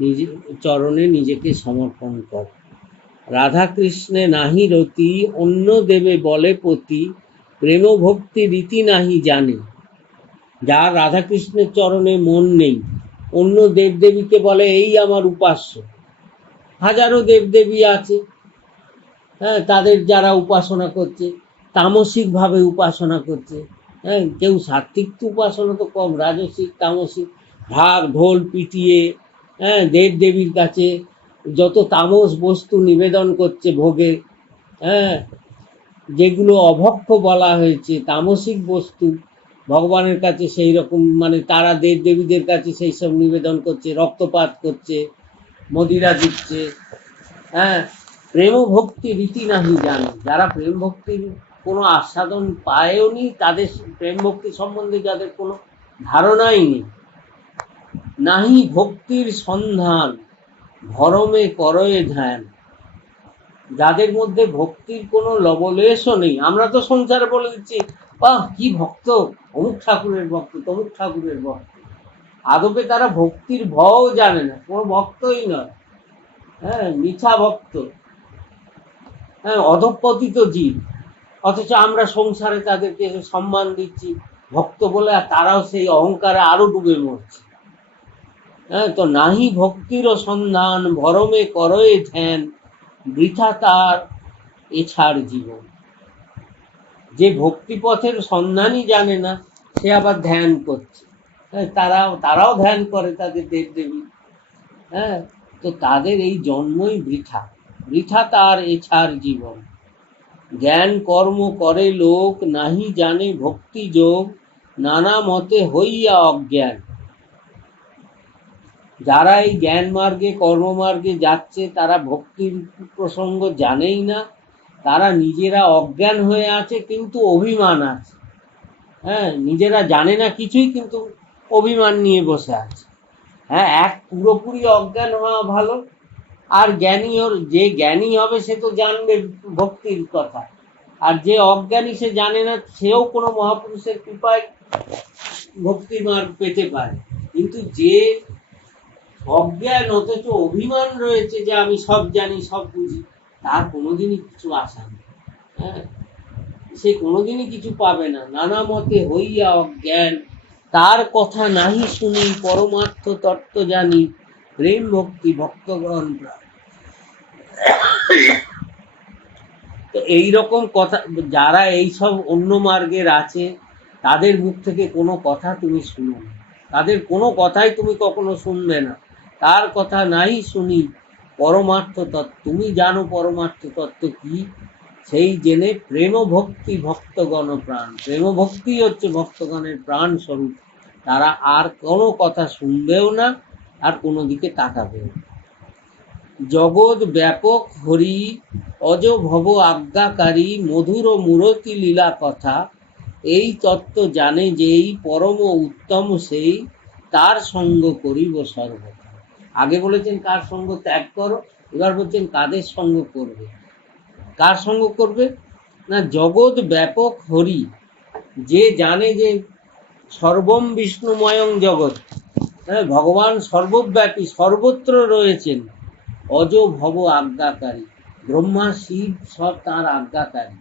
নিজে চরণে নিজেকে সমর্পণ কর। রাধা কৃষ্ণে নাহি রতি, অন্য দেবে বলে পতি, প্রেম ভক্তি রীতি নাহি জানে। যার রাধা কৃষ্ণের চরণে মন নেই, অন্য দেবদেবীকে বলে এই আমার উপাস্য। হাজারো দেবদেবী আছে, হ্যাঁ, তাদের যারা উপাসনা করছে, তামসিক ভাবে উপাসনা করছে। হ্যাঁ, কেউ সাত্বিক উপাসনা তো কম, রাজসিক তামসিক, ঢাক ঢোল পিটিয়ে, হ্যাঁ, দেব দেবীর কাছে যত তামস বস্তু নিবেদন করছে ভোগে, হ্যাঁ, যেগুলো অভক্ষ বলা হয়েছে, তামসিক বস্তু ভগবানের কাছে সেই রকম, মানে তারা দেব দেবীদের কাছে সেই সব নিবেদন করছে, রক্তপাত করছে, মদিরা দিচ্ছে। হ্যাঁ, প্রেম ভক্তি রীতি নাহি জানে। যারা প্রেম ভক্তির কোনো আস্বাদন পায়ওনি, তাদের প্রেম ভক্তি সম্বন্ধে যাদের কোনো ধারণাই নেই, নাহি ভক্তির সন্ধান ভরমে করয়ে ধ্যান। যাদের মধ্যে ভক্তির কোনো লবলেশও নেই, আমরা তো সংসারে বলে দিচ্ছি, বাহ কি ভক্ত, অমুক ঠাকুরের ভক্ত, তমুক ঠাকুরের ভক্ত। আদপে তারা ভক্তির ভও জানে না, কোনো ভক্তই নয়। হ্যাঁ, মিথ্যা ভক্ত, হ্যাঁ, অধঃপতিত জীব। অথচ আমরা সংসারে তাদেরকে সম্মান দিচ্ছি ভক্ত বলে, আর তারাও সেই অহংকারে আরো ডুবে মরছে। হ্যাঁ, তো নাহি ভক্তির সন্ধান ভরমে করয়ে ধ্যান, বৃথা তার এছাড় জীবন। যে ভক্তিপথের সন্ধানই জানে না, সে আবার ধ্যান করছে। হ্যাঁ, তারাও ধ্যান করে তাদের দেবদেবী। হ্যাঁ, তো তাদের এই জন্মই বৃথা, বৃথা তার এছাড় জীবন। জ্ঞান কর্ম করে লোক, নাহি জানে ভক্তি যোগ, নানা মতে হইয়া অজ্ঞান। যারা এই জ্ঞান মার্গে কর্মমার্গে যাচ্ছে, তারা ভক্তির প্রসঙ্গ জানেই না, তারা নিজেরা অজ্ঞান হয়ে আছে, কিন্তু অভিমান আছে। হ্যাঁ, নিজেরা জানে না কিছুই, কিন্তু অভিমান নিয়ে বসে আছে। হ্যাঁ, এক পুরোপুরি অজ্ঞান হওয়া ভালো, আর যে জ্ঞানী হবে সে তো জানবে ভক্তির কথা, আর যে অজ্ঞানী সে জানে না, সেও কোনো মহাপুরুষের কৃপায় ভক্তি মার্গ পেতে পারে। কিন্তু যে অজ্ঞান অথচ অভিমান রয়েছে যে আমি সব জানি সব বুঝি, তার কোনোদিনই কিছু আশা নেই। হ্যাঁ, সে কোনোদিনই কিছু পাবে না। নানা মতে হইয়া অজ্ঞান, তার কথা নাহি শুনি, পরমার্থ তত্ত্ব জানি, প্রেম ভক্তি ভক্তগণ প্রাণ। তো এইরকম কথা যারা এইসব অন্য মার্গের আছে, তাদের মুখ থেকে কোনো কথা তুমি শুনো না, তাদের কোনো কথাই তুমি কখনো শুনবে না। তার কথা নাই শুনি, পরমার্থ তত্ত্ব, তুমি জানো পরমার্থ তত্ত্ব কি, সেই জেনে প্রেম ভক্তি ভক্তগণ প্রাণ। প্রেম ভক্তি হচ্ছে ভক্তগণের প্রাণ স্বরূপ। তারা আর কোনো কথা শুনবেও না, আর কোনো দিকে তাকাবেও না। জগৎ ব্যাপক হরি, অজ ভব আজ্ঞাকারী, মধুর মূরতি লীলা কথা, এই তত্ত্ব জানে যেই, পরম উত্তম সেই, তার সঙ্গ করিব সর্বদা। আগে বলেছেন কার সঙ্গ ত্যাগ করো, এবার বলছেন কাদের সঙ্গ করবে। কার সঙ্গ করবে না, জগৎ ব্যাপক হরি, যে জানে যে সর্বম বিষ্ণুময়ং জগৎ, হ্যাঁ, ভগবান সর্বব্যাপী, সর্বত্র রয়েছেন। অজ ভব আজ্ঞাকারী, ব্রহ্মা শিব সব তার আজ্ঞাকারী।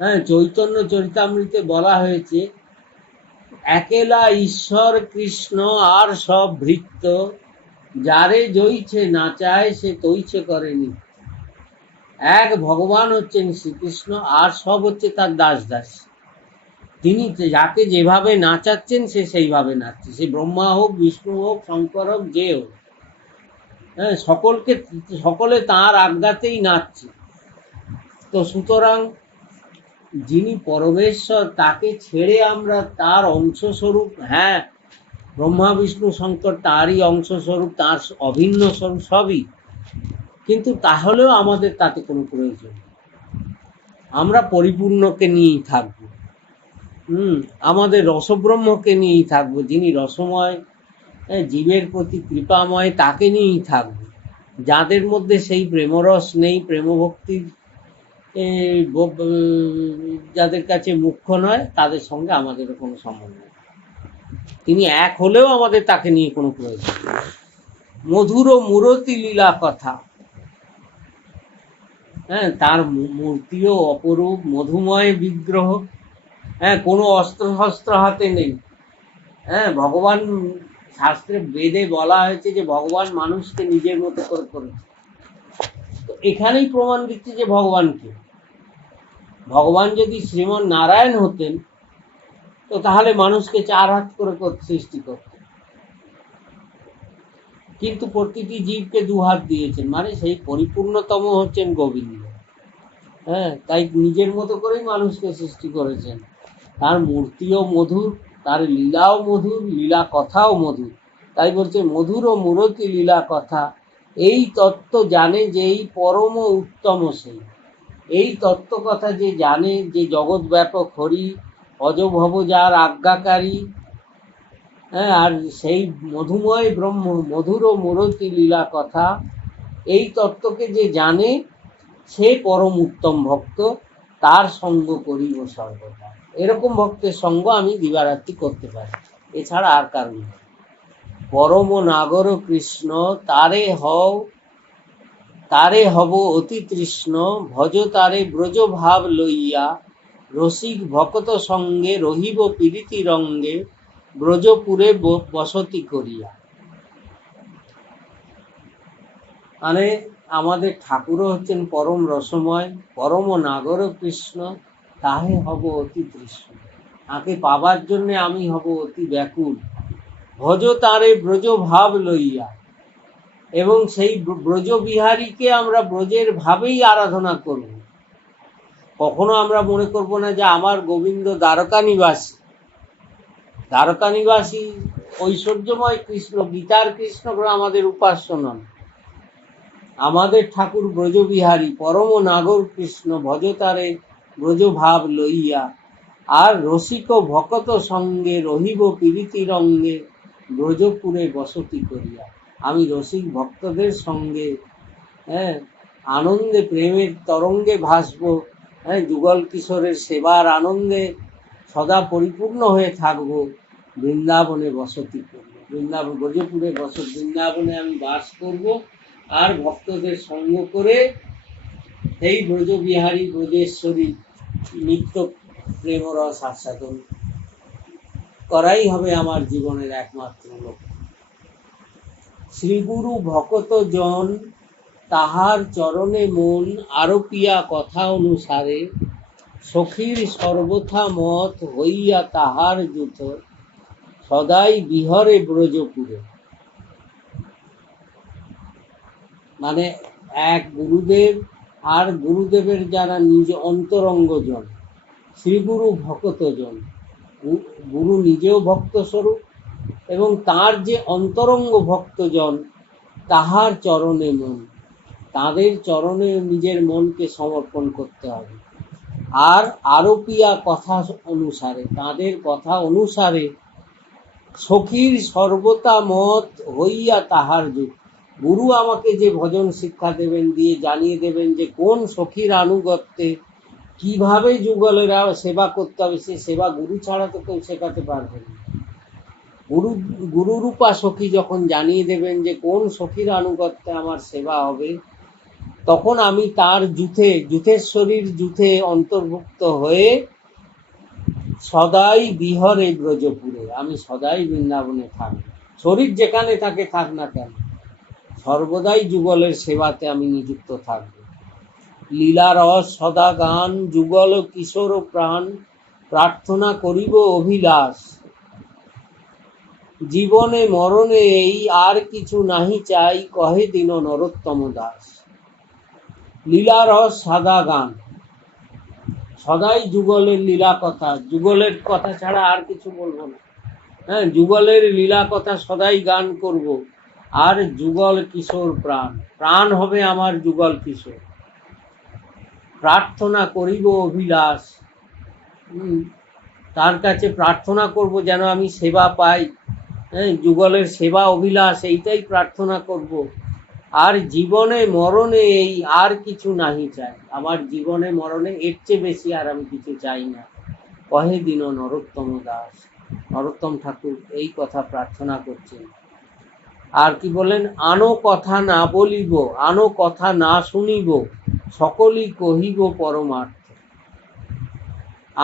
হ্যাঁ, চৈতন্য চরিতামৃতে বলা হয়েছে, একেলা ঈশ্বর কৃষ্ণ আর সব ভৃত্য, যারে জইছে নাচায় সে তৈছে করেনি। এক ভগবান হচ্ছেন শ্রীকৃষ্ণ, আর সব হচ্ছে তার দাস দাস। তিনি যাকে যেভাবে নাচাচ্ছেন সে সেইভাবে নাচছে, সে ব্রহ্মা হোক, বিষ্ণু হোক, শঙ্কর হোক, যে হোক। হ্যাঁ, সকলে তাঁর আজ্ঞাতেই নাচছে। তো সুতরাং যিনি পরমেশ্বর, তাকে ছেড়ে আমরা তার অংশস্বরূপ, হ্যাঁ, ব্রহ্মা বিষ্ণু শঙ্কর তারই অংশস্বরূপ, তার অভিন্ন স্বরূপ সবই, কিন্তু তাহলেও আমাদের তাতে কোনো প্রয়োজন নেই। আমরা পরিপূর্ণকে নিয়েই থাকবো। আমাদের রসব্রহ্মকে নিয়েই থাকবো, যিনি রসময়, জীবের প্রতি কৃপাময়, তাকে নিয়েই থাকবো। যাদের মধ্যে সেই প্রেমরস নেই, প্রেমভক্তির যাদের কাছে মুখ্য নয়, তাদের সঙ্গে আমাদের কোনো সম্বন্ধ নেই। তিনি এক হলেও আমাদের তাকে নিয়ে কোনো প্রয়োজন নেই। মধুর মূরতি লীলা কথা, হ্যাঁ, তার মূর্তিও অপরূপ, মধুময় বিগ্রহ। হ্যাঁ, কোনো অস্ত্র শস্ত্র হাতে নেই। হ্যাঁ, ভগবান, শাস্ত্রে বেদে বলা হয়েছে যে ভগবান মানুষকে নিজের মতো করে করেছে। তো এখানেই প্রমাণ দিচ্ছে যে ভগবানকে, ভগবান যদি শ্রীমন নারায়ণ হতেন, তো তাহলে মানুষকে 4 হাত করে সৃষ্টি করতেন, কিন্তু প্রতিটি জীবকে 2 হাত দিয়েছেন, মানে সেই পরিপূর্ণতম হচ্ছেন গোবিন্দ। হ্যাঁ, তাই নিজের মতো করেই মানুষকে সৃষ্টি করেছেন। তার মূর্তিও মধুর, তার লীলাও মধুর, লীলা কথাও মধুর। তাই বলছে মধুর ও মূরতি লীলা কথা, এই তত্ত্ব জানে যেই, পরম উত্তম সেই। এই তত্ত্ব কথা যে জানে, যে জগৎ ব্যাপক হরি, অজভব যার আজ্ঞাকারী, হ্যাঁ, আর সেই মধুময় ব্রহ্ম, মধুর ও মূরতি লীলা কথা, এই তত্ত্বকে যে জানে, সে পরম উত্তম ভক্ত, তার সঙ্গ করিব সর্বদা। এরকম ভক্তের সঙ্গ আমি দিবারাত্রি করতে পারি, এছাড়া আর কারণ নেই। পরম নাগর কৃষ্ণ, তারে হব অতি তৃষ্ণ, ভজ তারে ব্রজ ভাব লইয়া, রসিক ভকত সঙ্গে রহিব পীড়িতি রঙ্গে, ব্রজপুরে বসতি করিয়া। মানে আমাদের ঠাকুরও হচ্ছেন পরম রসময়, পরম নাগর কৃষ্ণ, তাহে হব অতি তৃষ্ণ, তাকে পাবার জন্য আমি হব অতি ব্যাকুল। ভজ তারে ব্রজ ভাব লইয়া, এবং সেই ব্রজ বিহারীকে আমরা ব্রজের ভাবেই আরাধনা করব। কখনো আমরা মনে করব না যে আমার গোবিন্দ দ্বারকা নিবাসী। দ্বারকা নিবাসী ঐশ্বর্যময় কৃষ্ণ, গীতার কৃষ্ণ আমাদের উপাস্য নন। আমাদের ঠাকুর ব্রজবিহারী, পরম নাগর কৃষ্ণ, ভজতারে ব্রজ ভাব লইয়া, আর রসিক ভকত সঙ্গে রহিব পীড়িতি রঙ্গে, ব্রজপুরে বসতি করিয়া। আমি রসিক ভক্তদের সঙ্গে, হ্যাঁ, আনন্দে প্রেমের তরঙ্গে ভাসবো, হ্যাঁ, যুগল কিশোরের সেবার আনন্দে সদা পরিপূর্ণ হয়ে থাকবো, বৃন্দাবনে বসতি করব। বৃন্দাবন ব্রজপুরে বৃন্দাবনে আমি বাস করব, আর ভক্তদের সঙ্গ করে এই ব্রজবিহারী ব্রজেশ্বরী নিত্য প্রেমরস আস্বাদন করাই হবে আমার জীবনের একমাত্র লক্ষ্য। শ্রীগুরু ভকত জন তাহার চরণে মন আরোপিয়া কথা অনুসারে, সখীর সর্বথা মত হইয়া তাহার যুথ, সদাই বিহরে ব্রজপুরে। মানে এক গুরুদেব আর গুরুদেবের যারা নিজ অন্তরঙ্গজন, শ্রীগুরু ভকতজন, গুরু নিজেও ভক্ত স্বরূপ এবং তার যে অন্তরঙ্গ ভক্তজন, তাহার চরণে মন, তাদের চরণে নিজের মনকে সমর্পণ করতে হবে। আর আরোপিয়া কথা অনুসারে, তাদের কথা অনুসারে, সখীর সর্বতা মত হইয়া তাহার যুগ। গুরু আমাকে যে ভজন শিক্ষা দেবেন, দিয়ে জানিয়ে দেবেন যে কোন সখীর আনুগত্যে কিভাবে যুগলের সেবা করতে হবে, সে সেবা গুরু ছাড়া তো কেউ শেখাতে পারবে না। গুরুরূপা সখী যখন জানিয়ে দেবেন যে কোন সখীর আনুগত্যে আমার সেবা হবে, তখন আমি তার যুথেশ্বরীর যুথে অন্তর্ভুক্ত হয়ে সদাই বিহরে ব্রজপুরে, আমি সদাই বৃন্দাবনে থাকব। শরীর যেখানে থাকে থাক না কেন, সর্বদাই যুগলের সেবাতে আমি নিযুক্ত থাকব। লীলা রস সদা গান, যুগল কিশোর প্রাণ, প্রার্থনা করিব অভিলাষ, জীবনে মরণে এই আর কিছু নাহি চাই, কহে দীন নরোত্তম দাস। লীলা রস সাদা গান, সদাই যুগলের লীলা কথা, যুগলের কথা ছাড়া আর কিছু বলবো না। হ্যাঁ, যুগলের লীলা কথা সদাই গান করব। আর যুগল কিশোর প্রাণ, প্রাণ হবে আমার যুগল কিশোর। প্রার্থনা করিব অভিলাষ, তার কাছে প্রার্থনা করব যেন আমি সেবা পাই। হ্যাঁ, যুগলের সেবা অভিলাষ, এইটাই প্রার্থনা করব। আর জীবনে মরণে এই আর কিছু নাহি চাই, আমার জীবনে মরণে এর চেয়ে বেশি আর আমি কিছু চাই না। কহে দীন নরোত্তম দাস, নরোত্তম ঠাকুর এই কথা প্রার্থনা করছেন। আর কি বলেন, আনো কথা না বলিব, আনো কথা না শুনিব, সকলই কহিব পরমার্থ।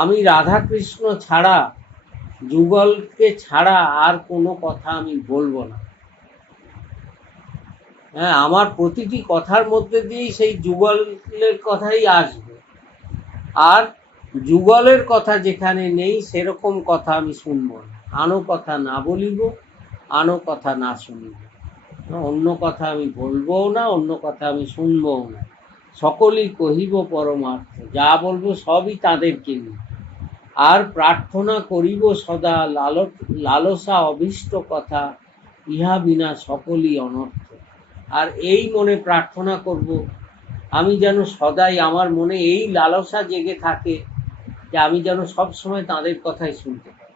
আমি রাধা কৃষ্ণ ছাড়া, যুগলকে ছাড়া আর কোনো কথা আমি বলবো না। হ্যাঁ, আমার প্রতিটি কথার মধ্যে দিয়েই সেই যুগলের কথাই আসবে। আর যুগলের কথা যেখানে নেই সেরকম কথা আমি শুনবো না। আনো কথা না বলিব, আনো কথা না শুনিব, অন্য কথা আমি বলবো না, অন্য কথা আমি শুনবও না। সকলেই কহিব পরমার্থ, যা বলবো সবই তাদেরকে নিয়ে। আর প্রার্থনা করিব সদা, লালসা অভীষ্ট কথা, ইহা বিনা সকলই অনর্থ। আর এই মনে প্রার্থনা করব, আমি যেন সদাই আমার মনে এই লালসা জেগে থাকে যে আমি যেন সব সময় তাদের কথাই শুনতে পাই।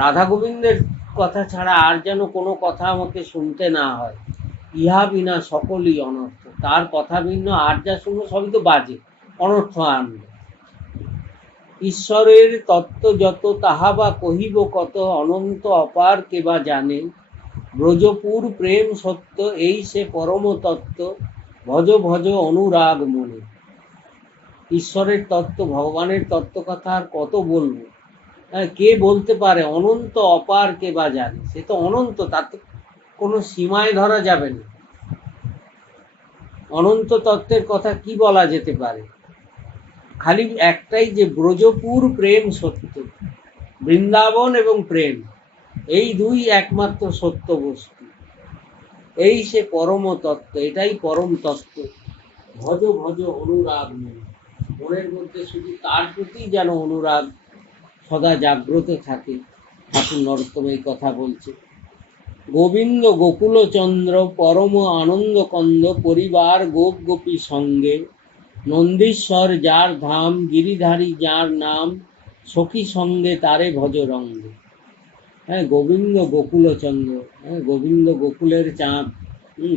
রাধা গোবিন্দের কথা ছাড়া আর যেন কোনো কথা আমাকে শুনতে না হয়। ইহা বিনা সকলই অনর্থ, তার কথা ভিন্ন আর যা শুনবো সবই তো বাজে, অনর্থ আনবে। ঈশ্বরের তত্ত্ব যত তাহা বা কহিব কত, অনন্ত অপার কে বা জানে, ব্রজপুর প্রেম সত্য এই সে পরম তত্ত্ব, ভজ ভজ অনুরাগ মনে। ঈশ্বরের তত্ত্ব, ভগবানের তত্ত্ব কথা আর কত বলবো, কে বলতে পারে? অনন্ত অপার কে বা জানে, সে তো অনন্ত, তার তো কোনো সীমায় ধরা যাবে না। অনন্ত তত্ত্বের কথা কি বলা যেতে পারে? খালি একটাই, যে ব্রজপুর প্রেম সত্য, বৃন্দাবন এবং প্রেম, এই দুই একমাত্র সত্য বস্তু, এই সে পরম তত্ত্ব, এটাই পরম তত্ত্ব। ভজ ভজ অনুরাগ মনে, মনের মধ্যে শুধু তার প্রতি যেন অনুরাগ সদা জাগ্রত থাকে। ঠাকুর নরোত্তম এই কথা বলছে। গোবিন্দ গোকুলচন্দ্র পরম আনন্দ কন্দ, পরিবার গোপ গোপী সঙ্গে, নন্দীশ্বর যার ধাম, গিরিধারী যার নাম, সখী সঙ্গে তারে ভজ রঙ্গে। হ্যাঁ, গোবিন্দ গোকুলচন্দ্র, হ্যাঁ, গোবিন্দ গোকুলের চাঁদ,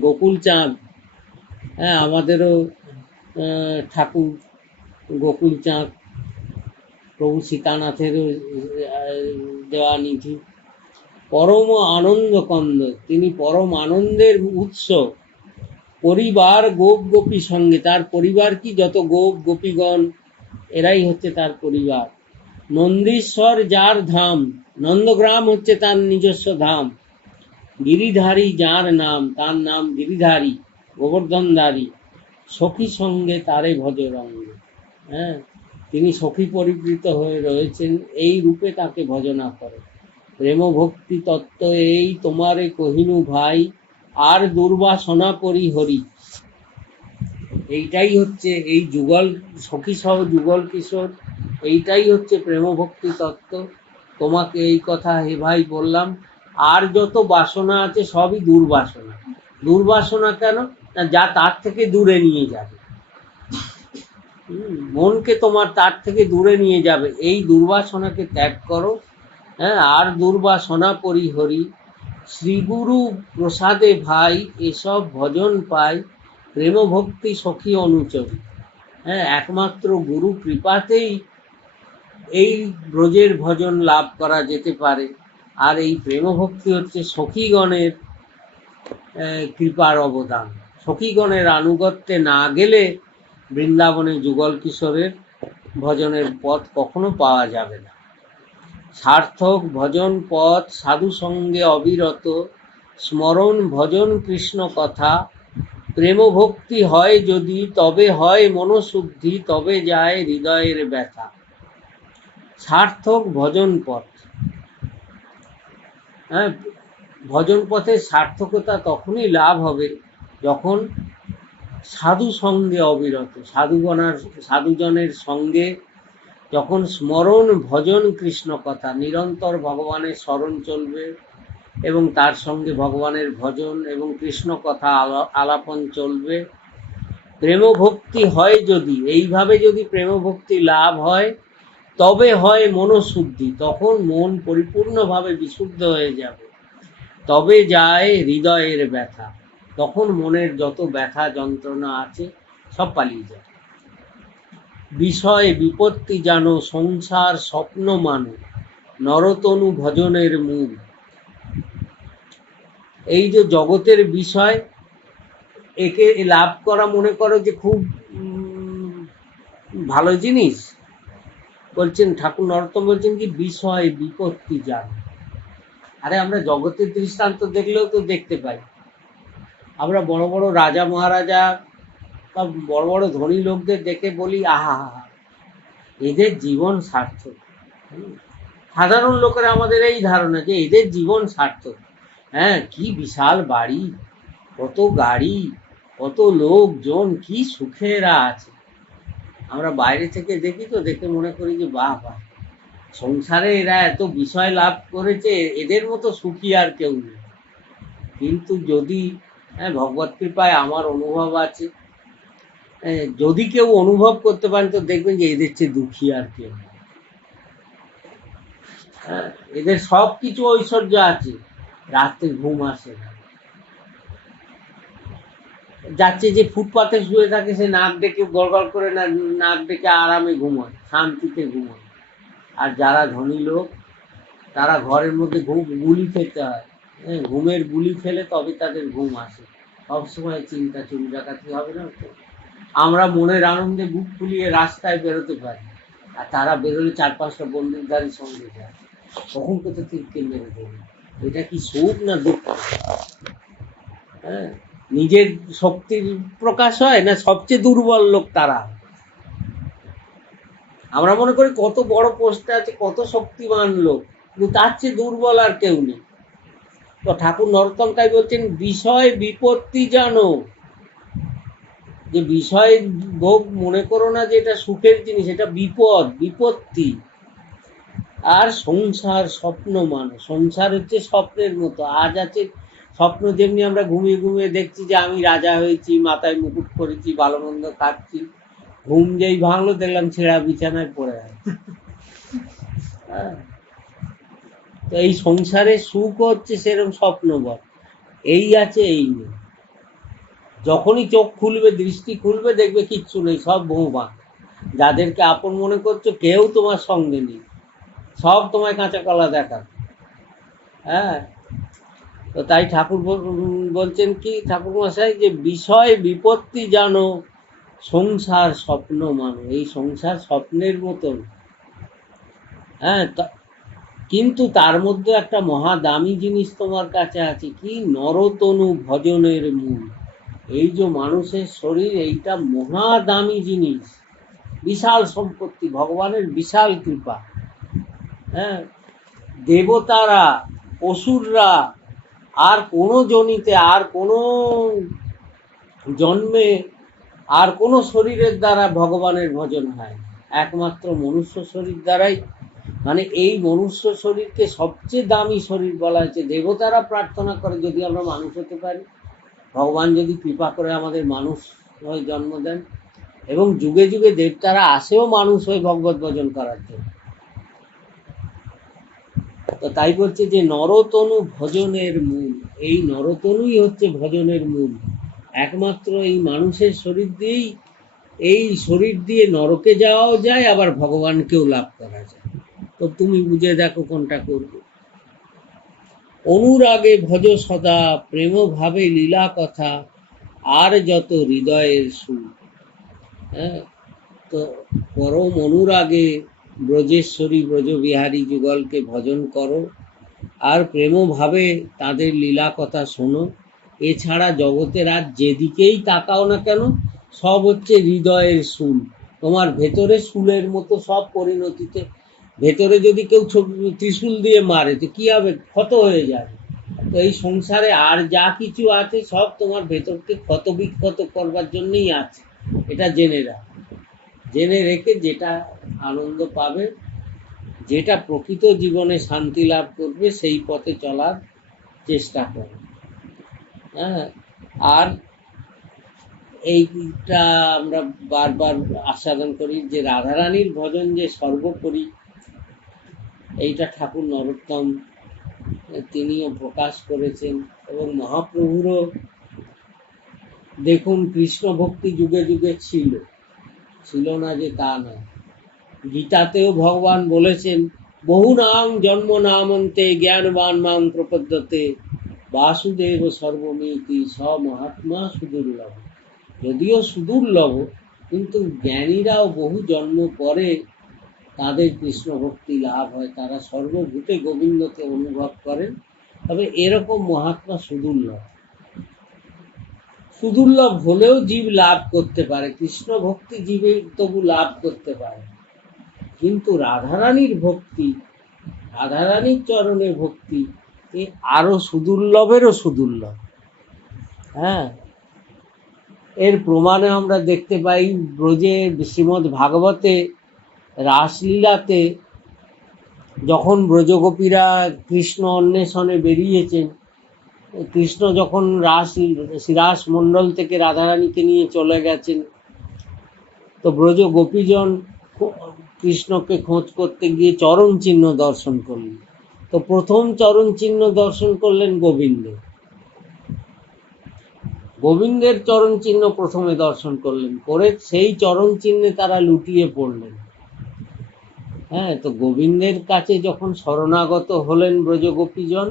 গোকুল চাঁদ। হ্যাঁ, আমাদেরও ঠাকুর গোকুল চাঁদ, প্রভু সীতানাথেরও দেওয়া নিধি। পরম আনন্দ কন্দ, তিনি পরম আনন্দের উৎস। পরিবার গোপ গোপী সঙ্গে, তার পরিবার কি যত গোপ গোপীগণ, এরাই হচ্ছে তার পরিবার। নন্দীশ্বর যার ধাম, নন্দগ্রাম হচ্ছে তার নিজস্ব ধাম। গিরিধারী যার নাম, তার নাম গিরিধারী, গোবর্ধনধারী। সখী সঙ্গে তারে ভজ রঙ্গে, হ্যাঁ, তিনি সখী পরিবৃত হয়ে রয়েছেন, এই রূপে তাকে ভজনা করে। প্রেম ভক্তি তত্ত্ব এই তোমারে কহিনু ভাই, আর দুর্বাসনা পরিহরি। এইটাই হচ্ছে এই যুগল সখী সহ যুগল কিশোর, এইটাই হচ্ছে প্রেম ভক্তি তত্ত্ব। তোমাকে এই কথা হে ভাই বললাম। আর যত বাসনা আছে সবই দুর্বাসনা। দুর্বাসনা কেন না, যা তার থেকে দূরে নিয়ে যাবে, মনকে তোমার তার থেকে দূরে নিয়ে যাবে, এই দুর্বাসনাকে ত্যাগ করো। হ্যাঁ, আর দুর্বাসনা পরিহরি। শ্রীগুরু প্রসাদে ভাই এসব ভজন পাই, প্রেম ভক্তি সখী অনুচরী। হ্যাঁ, একমাত্র গুরু কৃপাতেই এই ব্রজের ভজন লাভ করা যেতে পারে। আর এই প্রেম ভক্তি হচ্ছে সখীগণের কৃপার অবদান। সখীগণের আনুগত্যে না গেলে বৃন্দাবনে যুগল কিশোরের ভজনের পথ কখনো পাওয়া যাবে না। সার্থক ভজন পথ সাধু সঙ্গে অবিরত, স্মরণ ভজন কৃষ্ণ কথা। প্রেম ভক্তি হয় যদি, তবে হয় মনোশুদ্ধি, তবে যায় হৃদয়ের ব্যথা। সার্থক ভজন পথ, হ্যাঁ, ভজন পথের সার্থকতা তখনই লাভ হবে যখন সাধু সঙ্গে অবিরত, সাধুজনের সঙ্গে যখন স্মরণ ভজন কৃষ্ণ কথা, নিরন্তর ভগবানের স্মরণ চলবে এবং তার সঙ্গে ভগবানের ভজন এবং কৃষ্ণ কথা আলাপন চলবে। প্রেম ভক্তি হয় যদি, এইভাবে যদি প্রেম ভক্তি লাভ হয়, তবে হয় মনোশুদ্ধি, তখন মন পরিপূর্ণভাবে বিশুদ্ধ হয়ে যাবে, তবে যায় হৃদয়ের ব্যথা, তখন মনের যত ব্যথা যন্ত্রণা আছে সব পালিয়ে যায়। বিষয় বিপত্তি জানো, সংসার স্বপ্ন মানো, নরতনু ভজনের মূল। এই যে জগতের বিষয়, একে লাভ করা মনে করো যে খুব ভালো জিনিস। বলছেন ঠাকুর নরোত্তম বলছেন কি, বিষয় বিপত্তি জানো। আরে আমরা জগতের দৃষ্টান্ত দেখলেও তো দেখতে পাই, আমরা বড় বড় রাজা মহারাজা বা বড় বড় ধনী লোকদের দেখে বলি আহা, এদের জীবন সার্থক। সাধারণ লোকেরা আমাদের এই ধারণা যে এদের জীবন সার্থক। হ্যাঁ, কি বিশাল বাড়ি, কত গাড়ি, কত লোকজন, কি সুখে এরা আছে। আমরা বাইরে থেকে দেখি তো, দেখে মনে করি যে বাহ বাহ, সংসারে এরা এত বিষয় লাভ করেছে, এদের মতো সুখী আর কেউ নেই। কিন্তু যদি ভগবত কৃপায় আমার অনুভব আছে, যদি কেউ অনুভব করতে পারেন তো দেখবেন যে এদের চেয়ে দুঃখী আর কেউ নেই। এদের সব কিছু ঐশ্বর্য আছে, রাতে ঘুম আসে না। যাচ্ছে যে ফুটপাতে শুয়ে থাকে, সে নাক ডেকে গড়গড় করে নাক ডেকে আরামে ঘুমোয়, শান্তিতে ঘুমোয়। আর যারা ধনী লোক, তারা ঘরের মধ্যে গুলি খেতে হয়, ঘুমের গুলি ফেলে তবে তাদের ঘুম আসে। সবসময় চিন্তা, চুরি ডাকাতি হবে না তো। আমরা মনের আনন্দে বুক ফুলিয়ে রাস্তায় বেরোতে পারি, আর তারা বেরোলে 4-5টা বন্দুকধারীর সঙ্গে যায়, কখন কোথা থেকে মেরে দেবে। এটা কি সুখ না দুঃখ? হ্যাঁ, নিজের শক্তির প্রকাশ হয় না সবচেয়ে দুর্বল লোক তারা। আমরা মনে করি কত বড় পোস্টে আছে, কত শক্তিমান লোক, কিন্তু তার চেয়ে দুর্বল আর কেউ নেই। তো ঠাকুর নরোত্তম তাই বলছেন, বিষয় বিপত্তি জানো। যে বিষয় ভোগ মনে করো না যে এটা সুখের জিনিস, এটা বিপদ, বিপত্তি। আর সংসার স্বপ্ন মানো, সংসার হচ্ছে স্বপ্নের মতো। আজ আছে স্বপ্ন, যেমনি আমরা ঘুমিয়ে ঘুমিয়ে দেখছি যে আমি রাজা হয়েছি, মাথায় মুকুট করেছি, ভালো মন্দ খাচ্ছি, ঘুম যেই ভাঙলো দেখলাম ছেঁড়া বিছানায় পড়ে আছে। তো এই সংসারে সুখ হচ্ছে সেরকম স্বপ্নবৎ, এই আছে এই নেই। যখনই চোখ খুলবে, দৃষ্টি খুলবে, দেখবে কিচ্ছু নেই, সব ভোঁবা। যাদেরকে আপন মনে করছো কেউ তোমার সঙ্গে নেই, সব তোমায় কাঁচা কলা দেখা। হ্যাঁ, তো তাই ঠাকুর বলছেন কি ঠাকুর মশাই, যে বিষয় বিপত্তি জানো, সংসার স্বপ্ন মানো। এই সংসার স্বপ্নের মতন। হ্যাঁ, কিন্তু তার মধ্যে একটা মহা দামি জিনিস তোমার কাছে আছে, কি? নরতনু ভজনের মূল। এই যে মানুষের শরীর, এইটা মহা দামি জিনিস, বিশাল সম্পত্তি, ভগবানের বিশাল কৃপা। হ্যাঁ, দেবতারা, অসুররা আর কোনো জনিতে, আর কোনো জন্মে, আর কোনো শরীরের দ্বারা ভগবানের ভজন হয় না, একমাত্র মনুষ্য শরীর দ্বারাই। মানে এই মনুষ্য শরীরকে সবচেয়ে দামি শরীর বলা হয়েছে। দেবতারা প্রার্থনা করে যদি আমরা মানুষ হতে পারি, ভগবান যদি কৃপা করে আমাদের মানুষ হয়ে জন্ম দেন, এবং যুগে যুগে দেবতারা আসেও মানুষ হয়ে ভগবত ভজন করার জন্য। তো তাই বলছে যে নরতনু ভজনের মূল। এই নরতনুই হচ্ছে ভজনের মূল। একমাত্র এই মানুষের শরীর দিয়েই, এই শরীর দিয়ে নরকে যাওয়াও যায়, আবার ভগবানকেও লাভ করা যায়। তো তুমি বুঝে দেখো কোনটা করবে। অনুরাগে ভজ সদা, প্রেম ভাবে লীলা কথা, আর যত হৃদয়ের সুর। হ্যাঁ, তো পরম অনুরাগে ব্রজেশ্বরী ব্রজবিহারী যুগলকে ভজন করো, আর প্রেমভাবে তাদের লীলা কথা শোনো। এছাড়া জগতের আর যেদিকেই তাকাও না কেন, সব হচ্ছে হৃদয়ের সুল। তোমার ভেতরে সুলের মতো সব পরিণতিতে। ভেতরে যদি কেউ ত্রিশূল দিয়ে মারে তো কি হবে? ক্ষত হয়ে যাবে। তো এই সংসারে আর যা কিছু আছে সব তোমার ভেতরকে ক্ষত বিক্ষত করবার জন্যই আছে। এটা জেনে রেখে যেটা আনন্দ পাবে, যেটা প্রকৃত জীবনে শান্তি লাভ করবে, সেই পথে চলার চেষ্টা করো। হ্যাঁ, আর এইটা আমরা বারবার আস্বাদন করি যে রাধারানীর ভজন যে সর্বোপরি, এইটা ঠাকুর নরোত্তম তিনিও প্রকাশ করেছেন। এবং মহাপ্রভুরও দেখুন কৃষ্ণ ভক্তি যুগে যুগে ছিল না যে তা নয়। গীতাতেও ভগবান বলেছেন, বহু নাম জন্ম নামন্তে জ্ঞানবান মাম প্রপদ্যতে, বাসুদেব সর্বমিতি স মহাত্মা সুদুর্লভ। যদিও সুদুর্লভ, কিন্তু জ্ঞানীরাও বহু জন্ম পরে তাদের কৃষ্ণ ভক্তি লাভ হয়, তারা সর্বভূতে গোবিন্দকে অনুভব করেন। তবে এরকম মহাত্মা সুদুর্লভ হলেও জীব লাভ করতে পারে, কৃষ্ণ ভক্তি জীবে তবু লাভ করতে পারে। কিন্তু রাধারানীর ভক্তি, রাধারানীর চরণে ভক্তি, এ আরো সুদুর্লভেরও সুদুর্লভ। হ্যাঁ, এর প্রমাণে আমরা দেখতে পাই ব্রজে শ্রীমদ্ ভাগবতে রাসলীলাতে যখন ব্রজগোপীরা কৃষ্ণ অন্বেষণে বেরিয়েছেন, কৃষ্ণ যখন রাস মণ্ডল থেকে রাধারানীকে নিয়ে চলে গেছেন, তো ব্রজ গোপীজন কৃষ্ণকে খোঁজ করতে গিয়ে চরণ চিহ্ন দর্শন করলেন। তো প্রথম চরণ চিহ্ন দর্শন করলেন গোবিন্দের চরণ চিহ্ন প্রথমে দর্শন করলেন, করে সেই চরণ চিহ্নে তারা লুটিয়ে পড়লেন। হ্যাঁ, তো গোবিন্দের কাছে যখন শরণাগত হলেন ব্রজগোপীজন,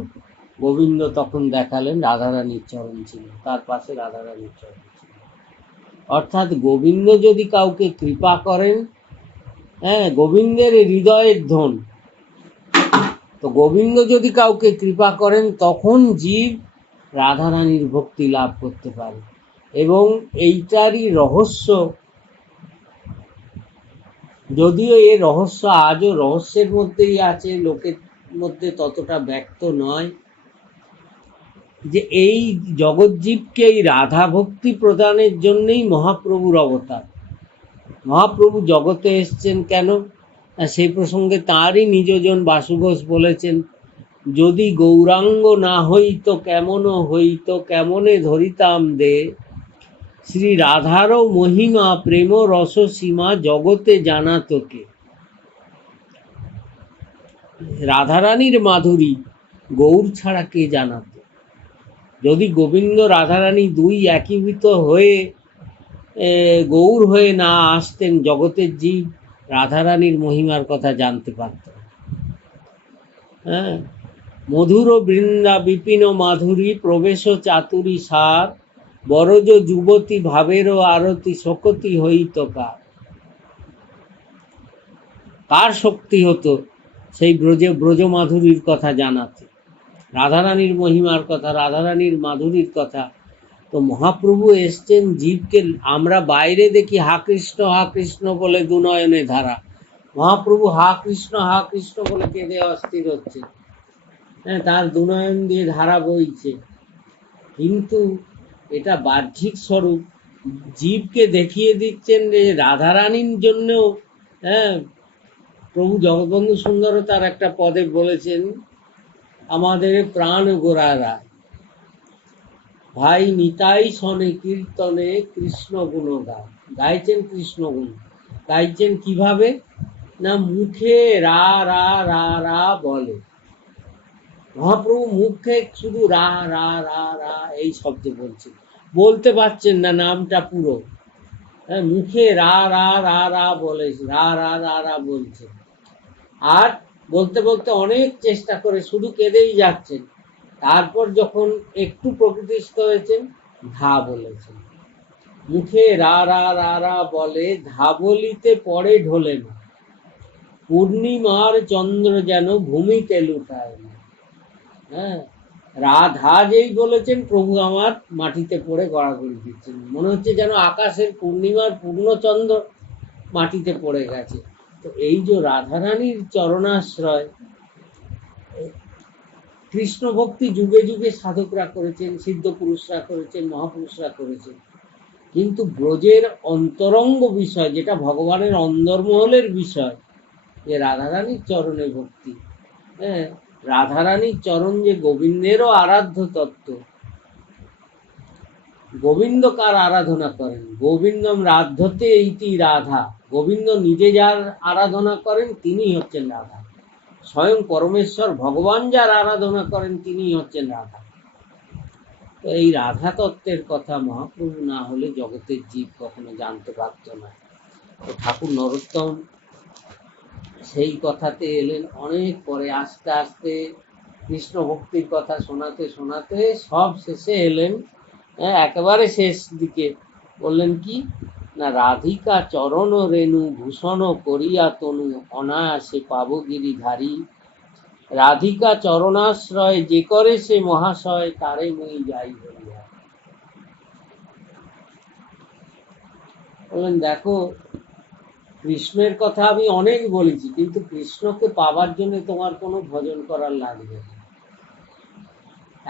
গোবিন্দ তখন দেখালেন রাধারানীর চরণ চিহ্ন, তার পাশে রাধারানীর চরণ চিহ্ন। অর্থাৎ গোবিন্দ যদি কাউকে কৃপা করেন, হ্যাঁ, গোবিন্দের হৃদয়ের ধন, তো গোবিন্দ যদি কাউকে কৃপা করেন তখন জীব রাধারানীর ভক্তি লাভ করতে পারে। এবং এইটারই রহস্য, যদিও এর রহস্য আজও রহস্যের মধ্যেই আছে, লোকের মধ্যে ততটা ব্যক্ত নয়, যে এই জগৎজীবকে এই রাধা ভক্তি প্রদানের জন্যই মহাপ্রভুর অবতার। মহাপ্রভু জগতে এসছেন কেন? সেই প্রসঙ্গে তাঁরই নিজজন বাসু ঘোষ বলেছেন, যদি গৌরাঙ্গ না হইত কেমন হইত, কেমনে ধরিতাম দে, শ্রী রাধারও মহিমা প্রেম রস সীমা জগতে জানা তোকে। রাধারানীর মাধুরী গৌর ছাড়া কে জানাত? যদি গোবিন্দ রাধারানী দুই একীভূত হয়ে গৌর হয়ে না আসতেন, জগতের জীব রাধারানীর মহিমার কথা জানতে পারত। হ্যাঁ, মধুর বৃন্দা বিপিন মাধুরী প্রবেশ চাতুরী সার, বরজ যুবতী ভাবেরও আরতি শকতি হইত কার। কার শক্তি হতো সেই ব্রজ মাধুরীর কথা জানাতে, রাধারানীর মহিমার কথা, রাধারানীর মাধুরীর কথা। তো মহাপ্রভু এসছেন জীবকে, আমরা বাইরে দেখি হা কৃষ্ণ বলে দুনয়নে ধারা, মহাপ্রভু হা কৃষ্ণ বলে কেঁদে অস্থির হচ্ছে, হ্যাঁ, তার দুনয়ন দিয়ে ধারা বইছে, কিন্তু এটা বাহ্যিক স্বরূপ। জীবকে দেখিয়ে দিচ্ছেন যে রাধারানীর জন্যও, হ্যাঁ, প্রভু জগৎবন্ধু সুন্দর তার একটা পদে বলেছেন, আমাদের প্রাণ গোড়ারা ভাই নিতাই সনে কীর্তনে কৃষ্ণ গুণ গায়। গাইছেন কৃষ্ণ গুণ, গাইছেন কিভাবে না মুখে রা রা রা রা বলে। মহাপ্রভু মুখে শুধু রা রা রা রা এই শব্দ বলছেন, বলতে পারছেন না নামটা পুরো, হ্যাঁ, মুখে রা রা রা রা বলে, রা রা রা রা বলছেন। আর বলতে বলতে অনেক চেষ্টা করে শুধু কেঁদেই যাচ্ছেন। তারপর যখন একটু প্রকৃতিস্থ হয়েছেন, ধা বলেছেন, মুখে রা রা রা রা বলে, ধা বলিতে পড়ে ঢোলে না, পূর্ণিমার চন্দ্র যেন ভূমিতে লুটায় না। হ্যাঁ, রাধা যেই বলেছেন, প্রভু আমার মাটিতে পড়ে গড়াগড়ি দিচ্ছেন, মনে হচ্ছে যেন আকাশের পূর্ণিমার পূর্ণচন্দ্র মাটিতে পড়ে গেছে। তো এই যে রাধারানীর চরণাশ্রয়, কৃষ্ণ ভক্তি যুগে যুগে সাধকরা করেছেন, সিদ্ধ পুরুষরা করেছেন, মহাপুরুষরা করেছেন, কিন্তু ব্রজের অন্তরঙ্গ বিষয়, যেটা ভগবানের অন্দরমহলের বিষয়, যে রাধারানীর চরণে ভক্তি, হ্যাঁ, রাধারানীর চরণ যে গোবিন্দেরও আরাধ্য তত্ত্ব। গোবিন্দ কার আরাধনা করেন? গোবিন্দম রাধ্যতে ইতি রাধা, গোবিন্দ নিজে যার আরাধনা করেন তিনি হচ্ছেন রাধা। স্বয়ং পরমেশ্বর ভগবান যার আরাধনা করেন তিনি হচ্ছেন রাধা। তো এই রাধা তত্ত্বের কথা মহাপ্রভু না হলে জগতের জীব কখনো জানতে পারত না। তো ঠাকুর নরোত্তম সেই কথাতে এলেন অনেক পরে, আস্তে আস্তে কৃষ্ণ ভক্তির কথা শোনাতে শোনাতে সব শেষে এলেন, একেবারে শেষ দিকে বললেন কি না, রাধিকা চরণ রেণু ভূষণ করিয়া তনু অনায়াসে পাবগিরিধারী, রাধিকা চরণাশ্রয় যে করে সে মহাশয়, তারে মই যাই বলিয়া। বললেন দেখো, কৃষ্ণের কথা আমি অনেক বলেছি, কিন্তু কৃষ্ণকে পাওয়ার জন্য তোমার কোনো ভজন করার লাগবে না।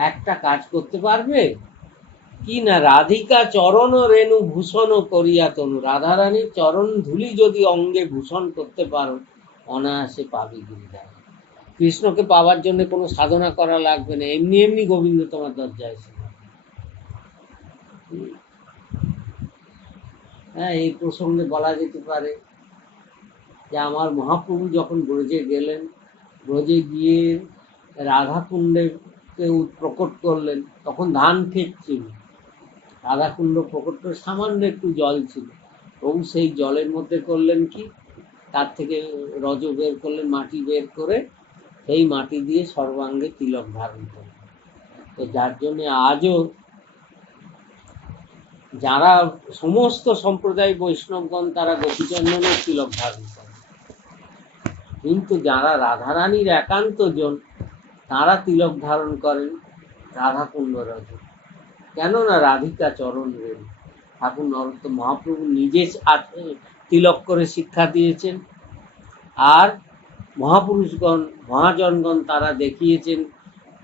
একটা কাজ করতে পারবে কি না, রাধিকা চরণ রেণু ভূষণ করিয়া তনু, রাধারানীর চরণ ধুলি যদি অঙ্গে ভূষণ করতে পারো, অনায়াসে পাবে গিরিধার। কৃষ্ণকে পাওয়ার জন্য কোনো সাধনা করা লাগবে না, এমনি এমনি গোবিন্দ তোমার দরজায় এসে। হ্যাঁ, এই প্রসঙ্গে বলা যেতে পারে যে আমার মহাপ্রভু যখন ব্রজে গেলেন, ব্রজে গিয়ে রাধাকুণ্ডে প্রকট করলেন, তখন ধান ক্ষেত ছিল, রাধাকুণ্ড প্রকট করে সামান্য একটু জল ছিল, প্রভু সেই জলের মধ্যে করলেন কি, তার থেকে রজ বের করলেন, মাটি বের করে সেই মাটি দিয়ে সর্বাঙ্গে তিলক ধারণ করলেন। তো যার জন্য আজও যারা সমস্ত সম্প্রদায় বৈষ্ণবগণ তারা গোপীচন্দনের তিলক ধারণ করে, কিন্তু যারা রাধারানীর একান্ত জন তারা তিলক ধারণ করেন রাধাকুণ্ড রজ। কেননা রাধিকা চরণ রেণু, ঠাকুর নরোত্তম মহাপ্রভু নিজে তিলক করে শিক্ষা দিয়েছেন, আর মহাপুরুষগণ মহাজনগণ তারা দেখিয়েছেন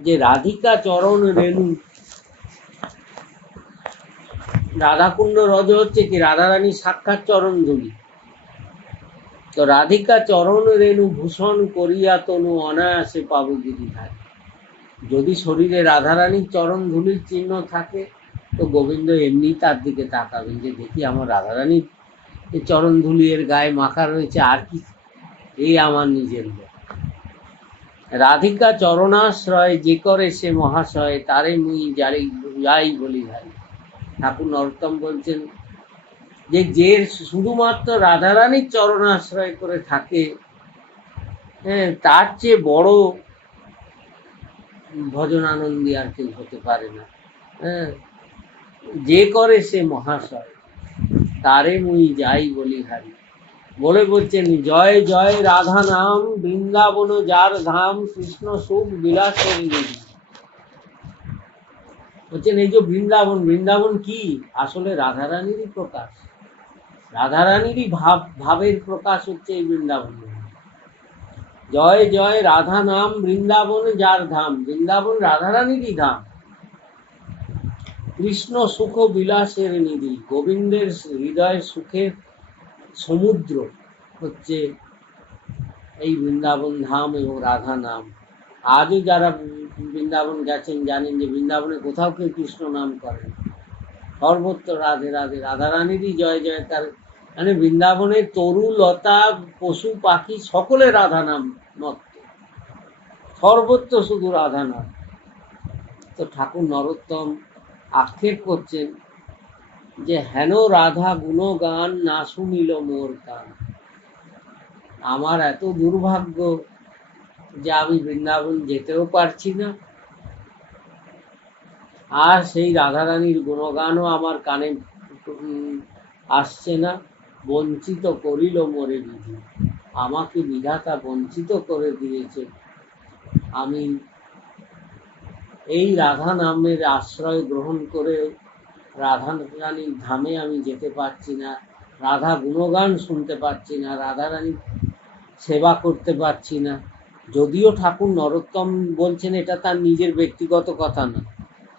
যে রাধিকা চরণ রেণু, রাধাকুণ্ড রজ হচ্ছে কি রাধারানী সাক্ষাৎ চরণ ধুলি। তো রাধিকা চরণ রেণু ভূষণ করিয়া তনু অনায়াসে পাবো গিরিধারী। যদি শরীরে রাধারানীর চরণ ধুলির চিহ্ন থাকে, তো গোবিন্দ এমনি তার দিকে তাকাবেন যে দেখি আমার রাধারানীর চরণ ধুলি এর গায়ে মাখা রয়েছে, আর কি, এই আমার নিজের লোক। রাধিকা চরণাশ্রয় যে করে সে মহাশয়, তারে মুই যাই বলি ভাই। ঠাকুর নরোত্তম বলছেন যে যে শুধুমাত্র রাধারানীর চরণাশ্রয় করে থাকে, তার চেয়ে বড় ভজনানন্দী আর কেউ হতে পারে না। হ্যাঁ, যে করে সে মহাশয়, তারে মুই যাই বলিহারি। বলছেন জয় জয় রাধা নাম, বৃন্দাবন যার ধাম, কৃষ্ণ সুখ বিলাসের নিধি। বলছেন এই যে বৃন্দাবন, বৃন্দাবন কি? আসলে রাধারানীরই প্রকাশ, রাধারানীরই ভাবের প্রকাশ হচ্ছে এই বৃন্দাবন। জয় জয় রাধা নাম, বৃন্দাবন যার ধাম, বৃন্দাবন রাধারানীরই ধাম। কৃষ্ণ সুখ বিলাসের নিধি, গোবিন্দের হৃদয়ের সুখের সমুদ্র হচ্ছে এই বৃন্দাবন ধাম এবং রাধা নাম। আজও যারা বৃন্দাবন গেছেন জানেন যে বৃন্দাবনে কোথাও কেউ কৃষ্ণ নাম করেন, সর্বত্র রাধে রাধে, রাধারানীরই জয় জয়কার। মানে বৃন্দাবনের তরু লতা পশু পাখি সকলে রাধা নাম মত্ত, সর্বত্র শুধু রাধা নাম। তো ঠাকুর নরোত্তম আক্ষেপ করছেন যে হেন রাধা গুণগান, না শুনিল মোর কান। আমার এত দুর্ভাগ্য যে আমি বৃন্দাবন যেতেও পারছি না, আর সেই রাধারানীর গুণগানও আমার কানে আসছে না। বঞ্চিত করিল মোরে বিধি, আমাকে বিধাতা বঞ্চিত করে দিয়েছে। আমি এই রাধা নামের আশ্রয় গ্রহণ করে রাধারানীর ধামে আমি যেতে পারছি না, রাধা গুণগান শুনতে পারছি না, রাধারানীর সেবা করতে পারছি না। যদিও ঠাকুর নরোত্তম বলছেন এটা তার নিজের ব্যক্তিগত কথা না,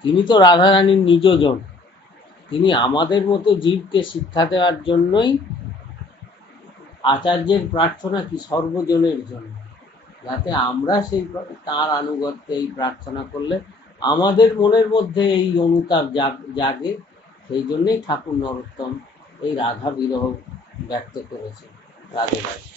তিনি তো রাধারানীর নিজজন। তিনি আমাদের মতো জীবকে শিক্ষা দেওয়ার জন্যই আচার্যের প্রার্থনা কি সর্বজনের জন্য, যাতে আমরা সেই তাঁর আনুগত্যে এই প্রার্থনা করলে আমাদের মনের মধ্যে এই অনুতাপ জাগে। সেই জন্যই ঠাকুর নরোত্তম এই রাধা বিরহ ব্যক্ত করেছেন। রাধে রাধে।